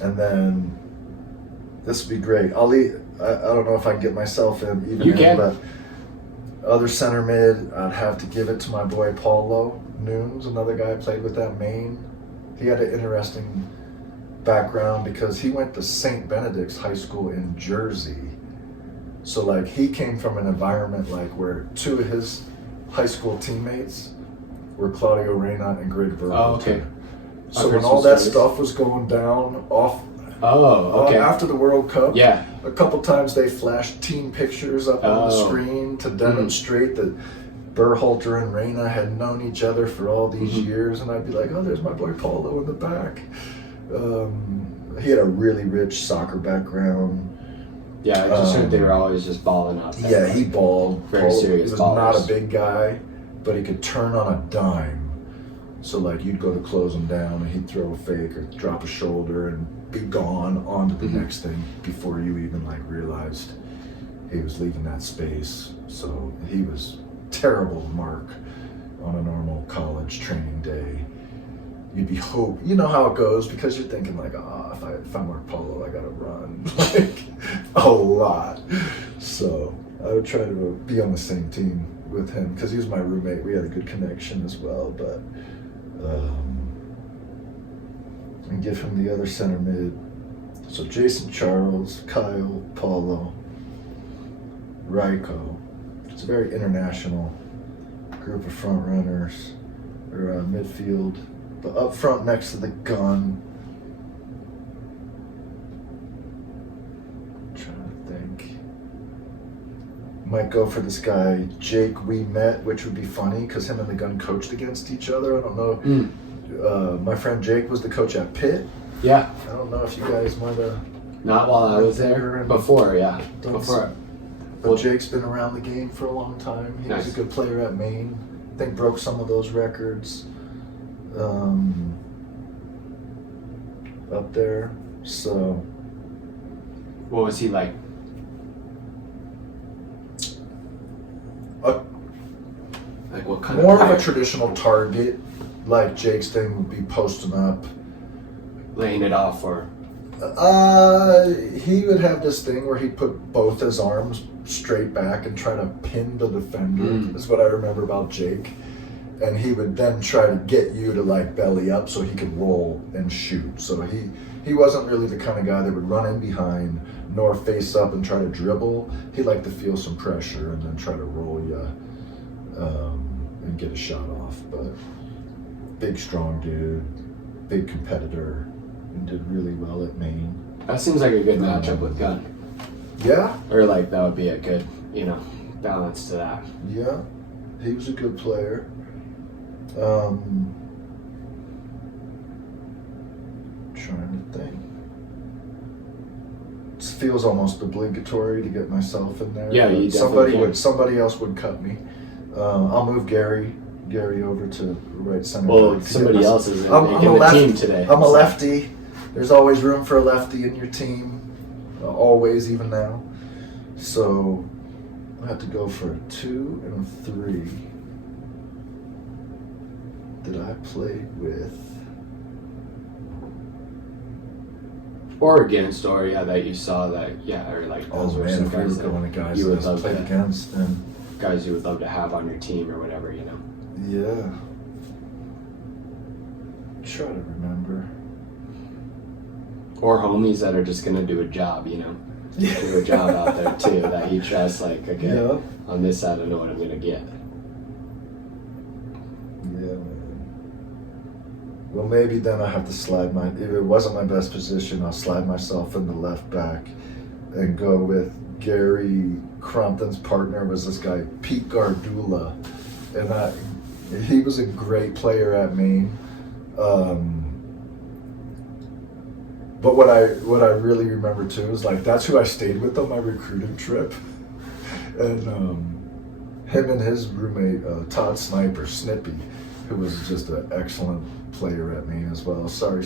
And then this would be great. I don't know if I can get myself in even You can. But other center mid, I'd have to give it to my boy Paulo Nunes, another guy I played with at Maine. He had an interesting background because he went to St. Benedict's High School in Jersey. So like he came from an environment like where 2 of his high school teammates were Claudio Reyna and Greg Verhoeven. Oh, okay. So when all that stuff was going down after the World Cup, Yeah. a couple times they flashed team pictures up on the screen to demonstrate that Berhalter and Reyna had known each other for all these Mm-hmm. years, and I'd be like, oh, there's my boy Paulo in the back. He had a really rich soccer background. Yeah, I just heard they were always just balling out there. Yeah, he balled. Very serious He was ballers. not a big guy, but he could turn on a dime. So like you'd go to close him down and he'd throw a fake or drop a shoulder and be gone on to the next thing before you even like realized he was leaving that space. So he was terrible to mark on a normal college training day. You'd be you know how it goes, because you're thinking like, if I mark Paulo, I gotta run like a lot. So I would try to be on the same team with him because he was my roommate. We had a good connection as well, but and give him the other center mid. So Jason Charles, Kyle, Paulo, Raiko. It's a very international group of front runners or midfield. But up front next to the gun, I'm trying to think. Might go for this guy, Jake We Met, which would be funny because him and the gun coached against each other. I don't know. My friend Jake was the coach at Pitt. Yeah. I don't know if you guys might have. Not while I was there. Before, yeah. Before. But Jake's been around the game for a long time. He was a good player at Maine. I think broke some of those records up there. So. What was he like? Like what kind More of of a player? traditional target. Like Jake's thing would be posting up. Laying it off or? He would have this thing where he'd put both his arms straight back and try to pin the defender. Is what I remember about Jake. And he would then try to get you to like belly up so he could roll and shoot. So he wasn't really the kind of guy that would run in behind nor face up and try to dribble. He liked to feel some pressure and then try to roll you and get a shot off. But big, strong dude, big competitor, and did really well at Maine. That seems like a good matchup with Gunn. Yeah. Or like that would be a good, balance to that. Yeah. He was a good player. Trying to think. It feels almost obligatory to get myself in there. Yeah, you definitely can. Somebody else would cut me. I'll move Gary over to right center. Well, back to somebody get else is in I'm a the left- team today. I'm a lefty. There's always room for a lefty in your team. Always, even now. So I have to go for a 2 and a 3 that I played with. Or against, or that you saw that, or like those were some If we were guys that going to guys you that would I love played to, against, then guys you would love to have on your team or whatever, yeah. Try to remember. Or homies that are just gonna do a job, do a job out there too, that you trust, like, okay, Yeah. on this side I know what I'm gonna get. Yeah, man. Well, maybe then I have to slide if it wasn't my best position, I'll slide myself in the left back and go with Gary Crompton's partner was this guy, Pete Gardula. And he was a great player at Maine. But what I really remember too is like, that's who I stayed with on my recruiting trip. And him and his roommate, Todd Sniper, Snippy, who was just an excellent player at Maine as well. Sorry,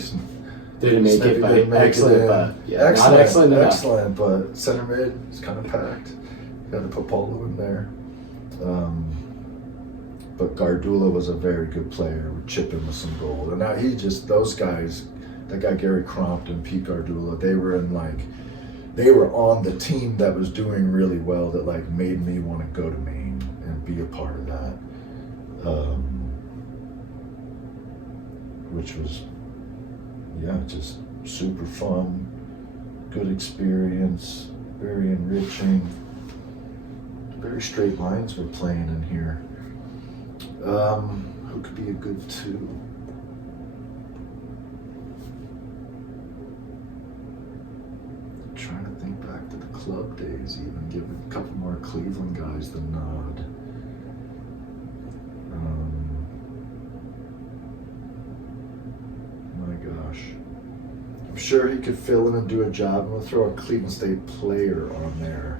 Didn't make it, Snippy but excellent, but not excellent enough. Excellent, but center mid is kind of packed. Got to put Paulo in there. But Gardula was a very good player, would chip in with some gold. And now those guys, that guy Gary Crompton, Pete Gardula, they were on the team that was doing really well, that like made me want to go to Maine and be a part of that. Which was, just super fun, good experience, very enriching. Very straight lines we're playing in here. Who could be a good 2? Trying to think back to the club days, even give a couple more Cleveland guys the nod. sure he could fill in and do a job. I'm going to throw a Cleveland State player on there.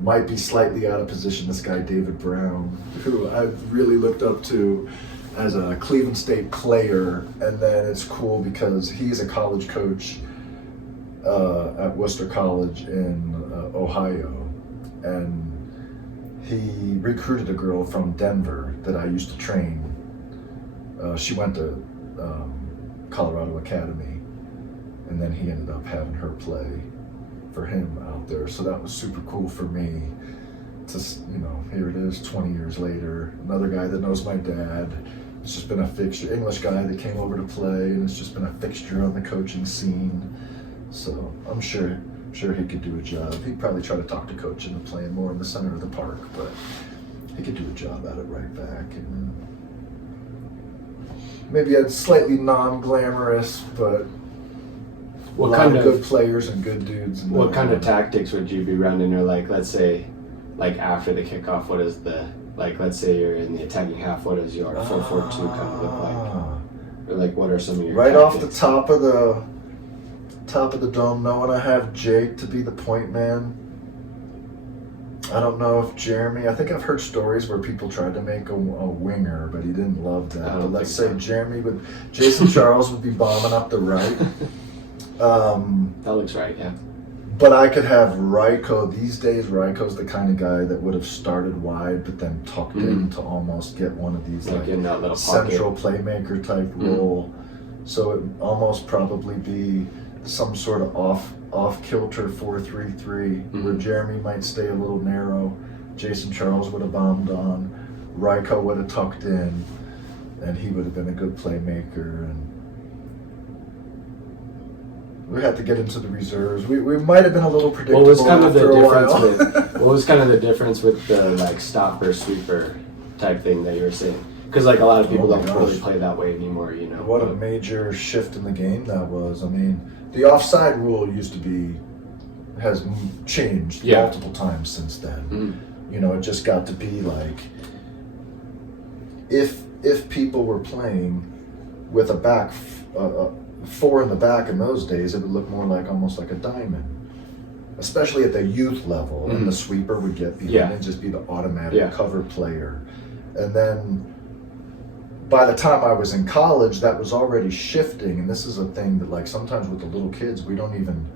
Might be slightly out of position, this guy David Brown, who I've really looked up to as a Cleveland State player. And then it's cool because he's a college coach at Worcester College in Ohio. And he recruited a girl from Denver that I used to train. She went to Colorado Academy, and then he ended up having her play for him out there. So that was super cool for me to, here it is 20 years later, another guy that knows my dad. It's just been a fixture, English guy that came over to play, and it's just been a fixture on the coaching scene. So I'm sure he could do a job. He'd probably try to talk to coach into playing more in the center of the park, but he could do a job at it right back. And maybe a slightly non-glamorous, but a lot of good players and good dudes. What kind of tactics would you be running? Or like, let's say, like after the kickoff, what is let's say you're in the attacking half, what does your 4-4-2 kind of look like? Or like, what are some of your right tactics? Off the top of the dome, knowing I have Jake to be the point man. I don't know if Jeremy, I think I've heard stories where people tried to make a winger, but he didn't love that. But let's say Jason Charles would be bombing up the right. That looks right, yeah. But I could have Ryko. These days, Ryko's the kind of guy that would have started wide, but then tucked in to almost get one of these like in that little central playmaker type role. So it would almost probably be some sort of off kilter 4-3-3 where Jeremy might stay a little narrow, Jason Charles would have bombed on, Ryko would have tucked in, and he would have been a good playmaker. And we had to get into the reserves. We might have been a little predictable. What was kind of the difference what was kind of the difference with the like stopper sweeper type thing that you were saying? Because like a lot of people don't really play that way anymore, What a major shift in the game that was. I mean, the offside rule has changed multiple times since then. It just got to be like, if people were playing with a back, four in the back in those days, it would look more like almost like a diamond, especially at the youth level. And the sweeper would get behind and just be the automatic cover player. And then by the time I was in college, that was already shifting. And this is a thing that like sometimes with the little kids, we don't even,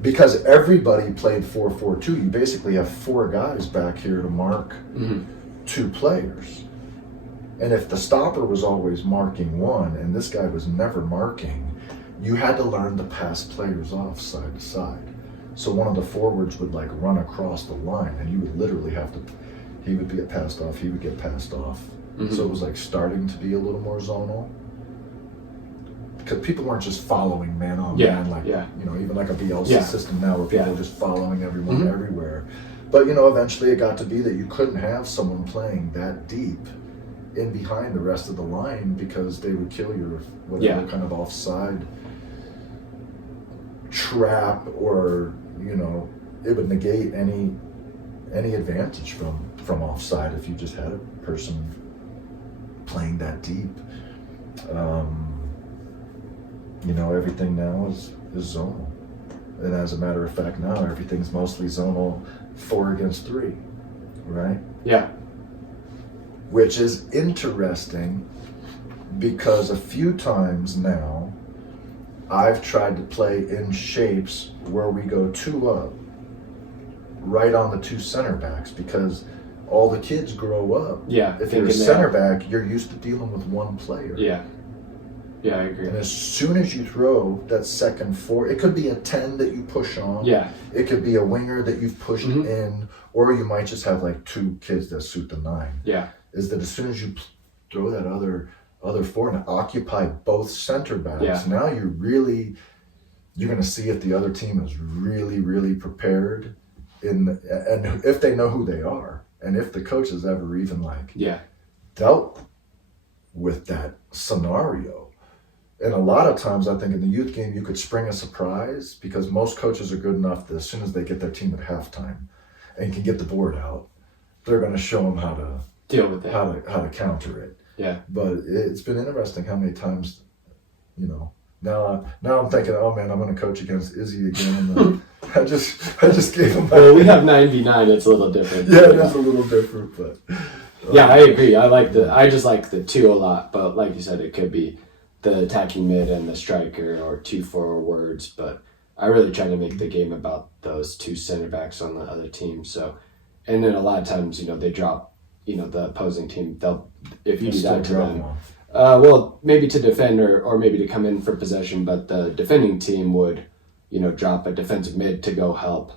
because everybody played 4-4-2, you basically have four guys back here to mark two players. And if the stopper was always marking one and this guy was never marking, you had to learn to pass players off side to side. So one of the forwards would like run across the line and you would literally have to, he would get passed off, he would get passed off. So it was like starting to be a little more zonal. Because people weren't just following man on man, like, even like a BLC system now where people are just following everyone everywhere. But, eventually it got to be that you couldn't have someone playing that deep in behind the rest of the line because they would kill your whatever kind of offside trap, or it would negate any advantage from offside if you just had a person playing that deep. Everything now is zonal, and as a matter of fact now everything's mostly zonal 4 against 3, right? Which is interesting because a few times now I've tried to play in shapes where we go 2 up right on the 2 center backs, because all the kids grow up. If you're a center back, you're used to dealing with one player. I agree. And as soon as you throw that second 4, it could be a 10 that you push on. It could be a winger that you've pushed in, or you might just have like 2 kids that suit the 9. Is that as soon as you throw that other 4 and occupy both center backs, now you're going to see if the other team is really, really prepared and if they know who they are, and if the coach has ever even dealt with that scenario. And a lot of times I think in the youth game you could spring a surprise, because most coaches are good enough that as soon as they get their team at halftime and can get the board out, they're going to show them how to deal with it, how to counter it. But it's been interesting how many times, Now I'm thinking, oh man, I'm going to coach against Izzy again. And then I just gave him. Well, we have 99. It's a little different. Yeah, it is a little different, but. Yeah, I agree. I just like the 2 a lot, but like you said, it could be the attacking mid and the striker or 2 forwards. But I really try to make the game about those 2 center backs on the other team. So, and then a lot of times, they drop, the opposing team. If you do that to them. Well, maybe to defend or maybe to come in for possession, but the defending team would, drop a defensive mid to go help.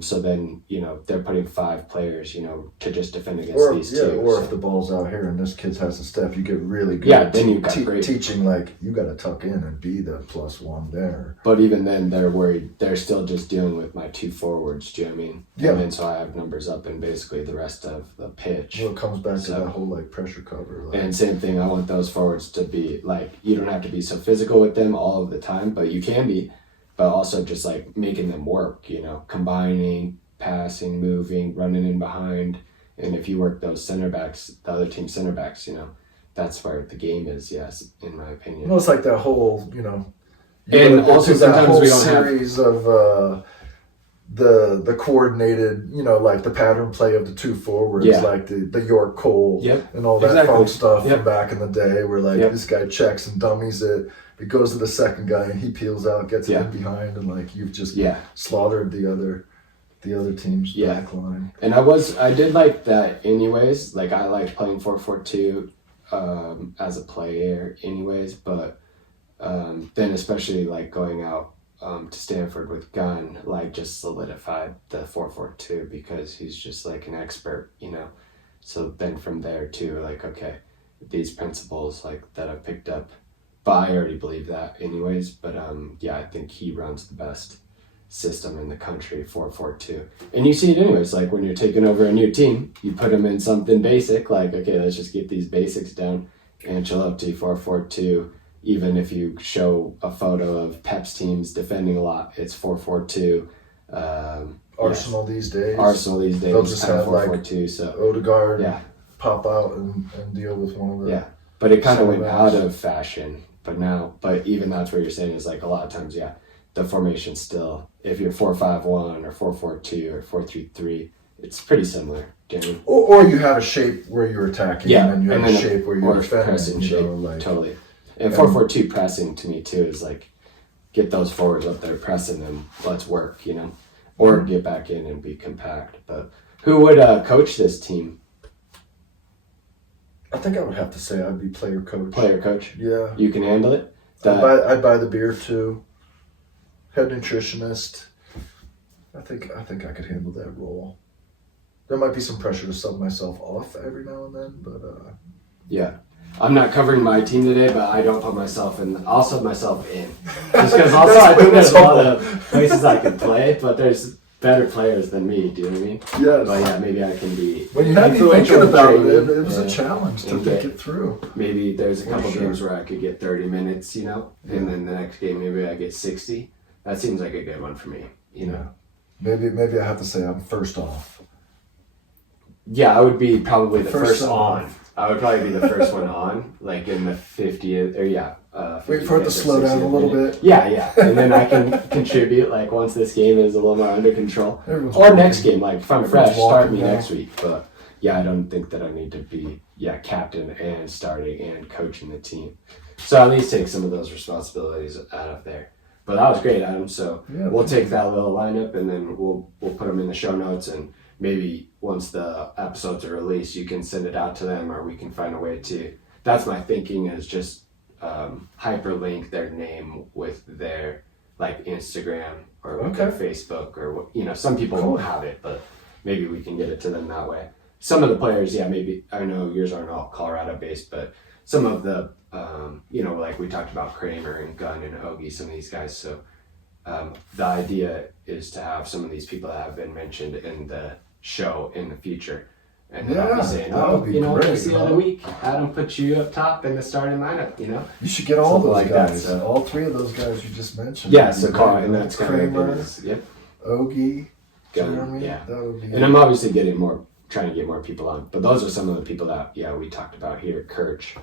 So then, they're putting 5 players, to just defend against these 2. Or so. If the ball's out here and this kid has to step, you get really good at then you've got great teaching, like, you got to tuck in and be the +1 there. But even then, they're worried. They're still just dealing with my 2 forwards, do you know what I mean? Yeah. And then so I have numbers up in basically the rest of the pitch. Well, it comes back to that whole, like, pressure cover. Like. And same thing, I want those forwards to be, like, you don't have to be so physical with them all of the time, but you can be. But also just, like, making them work, combining, passing, moving, running in behind. And if you work those center backs, the other team center backs, that's where the game is, yes, in my opinion. Well, it's like that whole, and also sometimes we don't series of the coordinated, like the pattern play of the 2 forwards, like the York Cole and all that fun stuff from back in the day where, like, this guy checks and dummies it. It goes to the second guy and he peels out, gets it in behind, and, like, you've just slaughtered the other team's back line. And I did like that anyways. Like, I like playing 4-4-2 as a player anyways, but then especially, like, going out to Stanford with Gunn, like, just solidified the 4-4-2 because he's just, like, an expert, So then from there too, like, okay, these principles, like, that I've picked up. But I already believe that anyways. But I think he runs the best system in the country, 4-4-2. And you see it anyways, like when you're taking over a new team, you put them in something basic, like, okay, let's just get these basics down. Ancelotti, 4-4-2. Even if you show a photo of Pep's teams defending a lot, it's 4-4-2. Arsenal these days. They'll just have 4-4-2. So Odegaard pop out and deal with one of the. Yeah, but it kind of went out of fashion. But even that's what you're saying is, like, a lot of times, the formation still, if you're 4-5-1 or 4-4-2 or 4-3-3, it's pretty similar. Generally. Or you have a shape where you're attacking, and you have a shape where you're defending. Pressing shape, totally. And 4-4-2 pressing to me too is like, get those forwards up there pressing them. Let's work, or get back in and be compact. But who would coach this team? I think I would have to say I'd be player coach. Player coach? Yeah. You can handle it? I'd buy the beer too. Head nutritionist. I think I could handle that role. There might be some pressure to sub myself off every now and then, but yeah. I'm not covering my team today, but I don't put myself in. I'll sub myself in. Just because also I think there's a lot of places I can play, but there's better players than me, do you know what I mean? Yes. But maybe I can be when you had me thinking about it, it was a challenge to think it through. Maybe there's a couple games where I could get 30 minutes, and then the next game maybe I get 60. That seems like a good one for me, Maybe I have to say I'm first off. Yeah, I would be probably the first on. I would probably be the first one on, like in the 50th, or wait for it to slow down a little bit. Yeah, and then I can contribute, like, once this game is a little more under control. Or next game, like, if I'm fresh, start me next week. But, I don't think that I need to be, captain and starting and coaching the team. So at least take some of those responsibilities out of there. But that was great, Adam. So we'll take that little lineup and then we'll put them in the show notes, and maybe once the episodes are released, you can send it out to them, or we can find a way to. That's my thinking, is just hyperlink their name with their, like, Instagram or with their Facebook, or some people won't have it, but maybe we can get it to them that way. Some of the players, maybe, I know yours aren't all Colorado based, but some of the like we talked about Kramer and Gunn and Ogie, some of these guys. So the idea is to have some of these people that have been mentioned in the show in the future. And then I'll be saying, let's see the other week, Adam put you up top in the starting lineup, You should get all those guys. That, so. All three of those guys you just mentioned. Yeah, so Colin, and that's Kramer, yep. Ogie, Gunn, That would be. And I'm obviously trying to get more people on. But those are some of the people that, we talked about here, Kirch.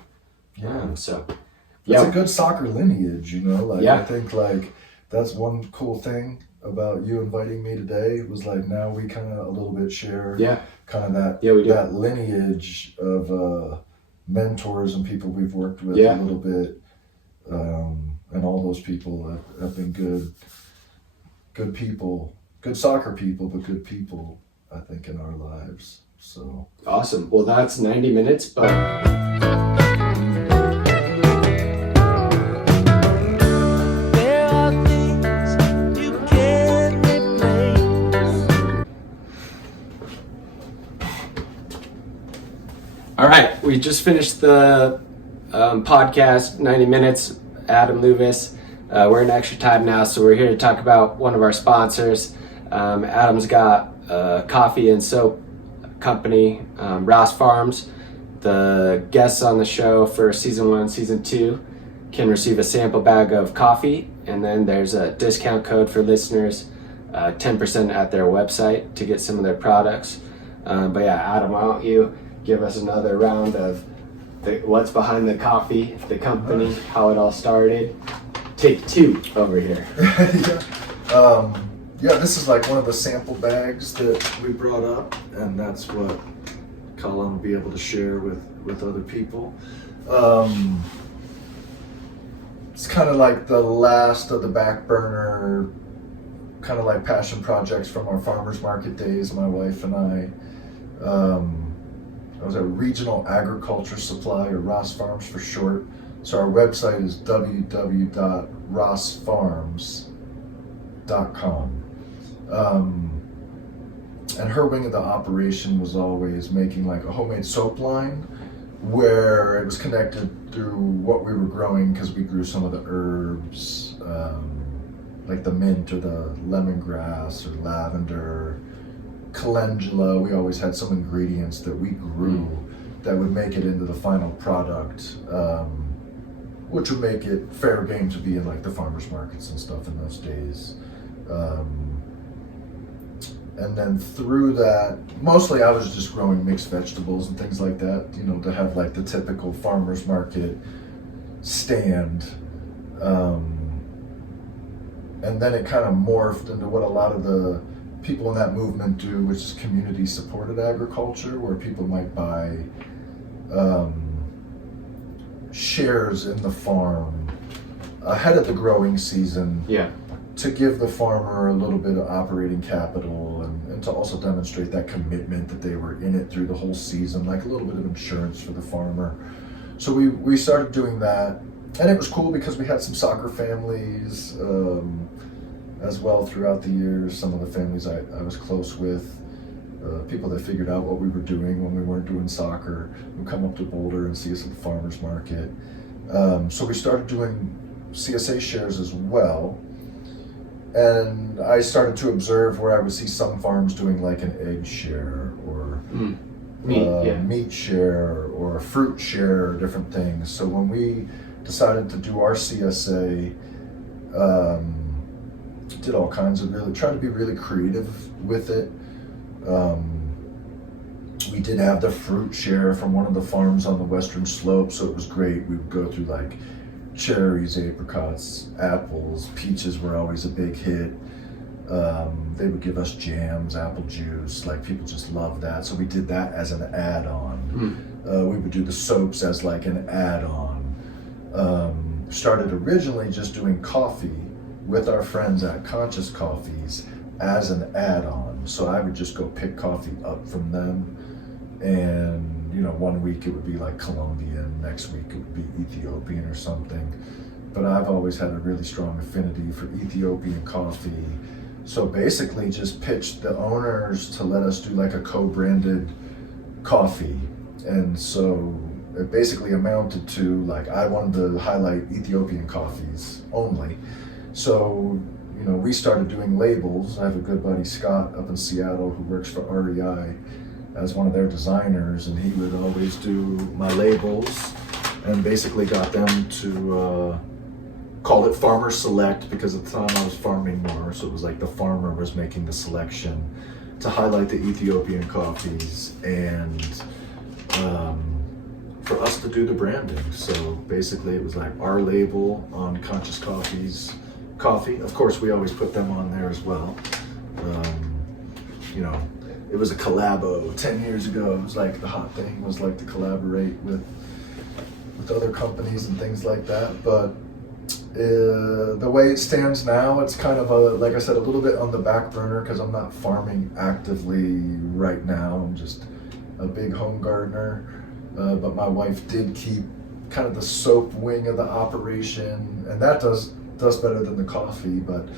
it's a good soccer lineage, you know. Like, Yeah. I think like that's one cool thing about you inviting me today was like now we kind of a little bit share kind of that we do. that lineage of mentors and people we've worked with a little bit, and all those people have been good people, good soccer people, but good people, I think, in our lives. So Awesome. Well, that's 90 minutes, but There are things you can't replace. all right, we just finished the podcast, 90 minutes, Adam Loovis. We're in extra time now, so we're here to talk about one of our sponsors. Adam's got a coffee and soap company, Ross Farms. The guests on the show for season 1 and season 2 can receive a sample bag of coffee, and then there's a discount code for listeners, 10% at their website to get some of their products. But yeah, Adam, why don't you give us another round of what's behind the coffee, the company, how it all started. Take 2 over here. This is like one of the sample bags that we brought up, and that's what Collin will be able to share with other people. It's kind of like the last of the back burner, kind of like passion projects from our farmers market days, my wife and I. I was at Regional Agriculture Supply, or Ross Farms for short. So our website is www.rossfarms.com. And her wing of the operation was always making like a homemade soap line where it was connected through what we were growing, because we grew some of the herbs, like the mint or the lemongrass or lavender, calendula. We always had some ingredients that we grew that would make it into the final product, which would make it fair game to be in like the farmers markets and stuff in those days. And then through that, mostly I was just growing mixed vegetables and things like that, you know, to have like the typical farmers market stand. And then it kind of morphed into what a lot of the people in that movement do, which is community supported agriculture, where people might buy shares in the farm ahead of the growing season. To give the farmer a little bit of operating capital and to also demonstrate that commitment that they were in it through the whole season, like a little bit of insurance for the farmer. So we started doing that, and it was cool because we had some soccer families as well throughout the years. Some of the families I was close with, people that figured out what we were doing when we weren't doing soccer, would come up to Boulder and see us at the farmer's market. So we started doing CSA shares as well. And I started to observe where I would see some farms doing like an egg share or meat share or a fruit share or different things. So when we decided to do our CSA, did all kinds of tried to be really creative with it. We did have the fruit share from one of the farms on the western slope, so it was great. We would go through like cherries, apricots, apples, peaches were always a big hit. They would give us jams, apple juice, like people just loved that. So we did that as an add-on. We would do the soaps as like an add-on. Started originally just doing coffee with our friends at Conscious Coffees as an add-on. So I would just go pick coffee up from them, and you know, one week it would be like Colombian, next week it would be Ethiopian or something. But I've always had a really strong affinity for Ethiopian coffee. So basically just pitched the owners to let us do like a co-branded coffee. And so it basically amounted to like, I wanted to highlight Ethiopian coffees only. So, you know, we started doing labels. I have a good buddy, Scott, up in Seattle, who works for REI as one of their designers, and he would always do my labels, and basically got them to call it Farmer Select, because at the time I was farming more, so it was like the farmer was making the selection to highlight the Ethiopian coffees, and for us us to do the branding. So basically it was like our label on Conscious Coffee's coffee. Of course, we always put them on there as well. You know, it was a collabo 10 years ago. It was like the hot thing was like to collaborate with other companies and things like that. But the way it stands now, it's kind of like I said, a little bit on the back burner because I'm not farming actively right now. I'm just a big home gardener. But my wife did keep kind of the soap wing of the operation, and that does better than the coffee. But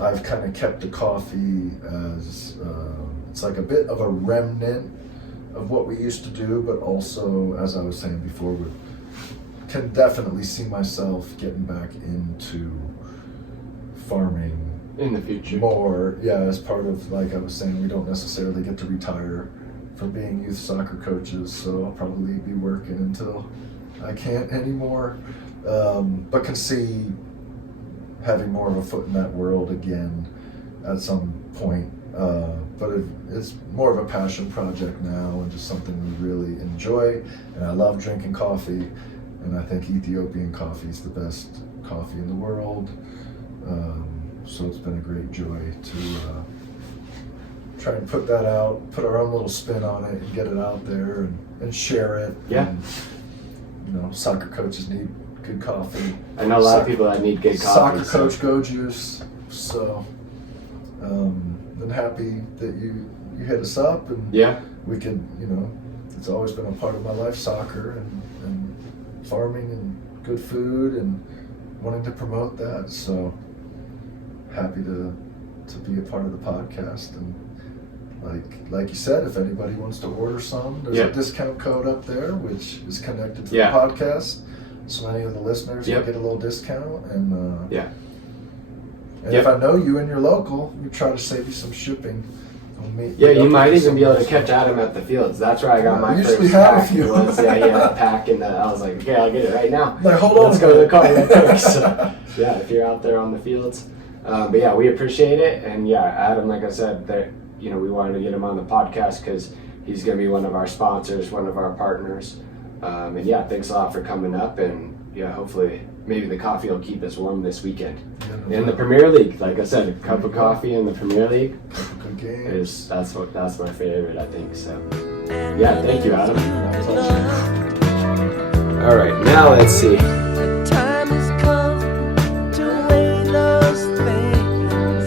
I've kind of kept the coffee as it's like a bit of a remnant of what we used to do, but also, as I was saying before, can definitely see myself getting back into farming In the future. more. Yeah, as part of, like I was saying, we don't necessarily get to retire from being youth soccer coaches, so I'll probably be working until I can't anymore. But can see having more of a foot in that world again at some point. But it's more of a passion project now and just something we really enjoy. And I love drinking coffee, and I think Ethiopian coffee is the best coffee in the world. So it's been a great joy to try and put that out, put our own little spin on it and get it out there and share it. Yeah. And, you know, soccer coaches need good coffee. I know a lot of people that need good coffee. Soccer coach go juice. So been happy that you hit us up, and Yeah. we could, you know, it's always been a part of my life, soccer and farming and good food and wanting to promote that. So happy to be a part of the podcast. And like you said, if anybody wants to order some, there's a discount code up there which is connected to the podcast, so any of the listeners will get a little discount. And and if I know you and you're local, we try to save you some shipping. You might even be able to catch Adam at the fields. That's where I got my first pack. He had a pack, and I was like, okay, I'll get it right now. Like, hold on. Let's go to the car real quick. So, yeah, if you're out there on the fields. But yeah, we appreciate it. And yeah, Adam, like I said, we wanted to get him on the podcast because he's going to be one of our sponsors, one of our partners. And yeah, thanks a lot for coming up. And yeah, hopefully maybe the coffee will keep us warm this weekend. In the Premier League, like I said, a cup of coffee in the Premier League that's my favorite, I think. So yeah, thank you, Adam. All right, now let's see. The time has come to weigh those things.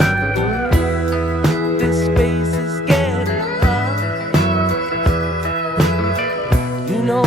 This space is getting hot. You know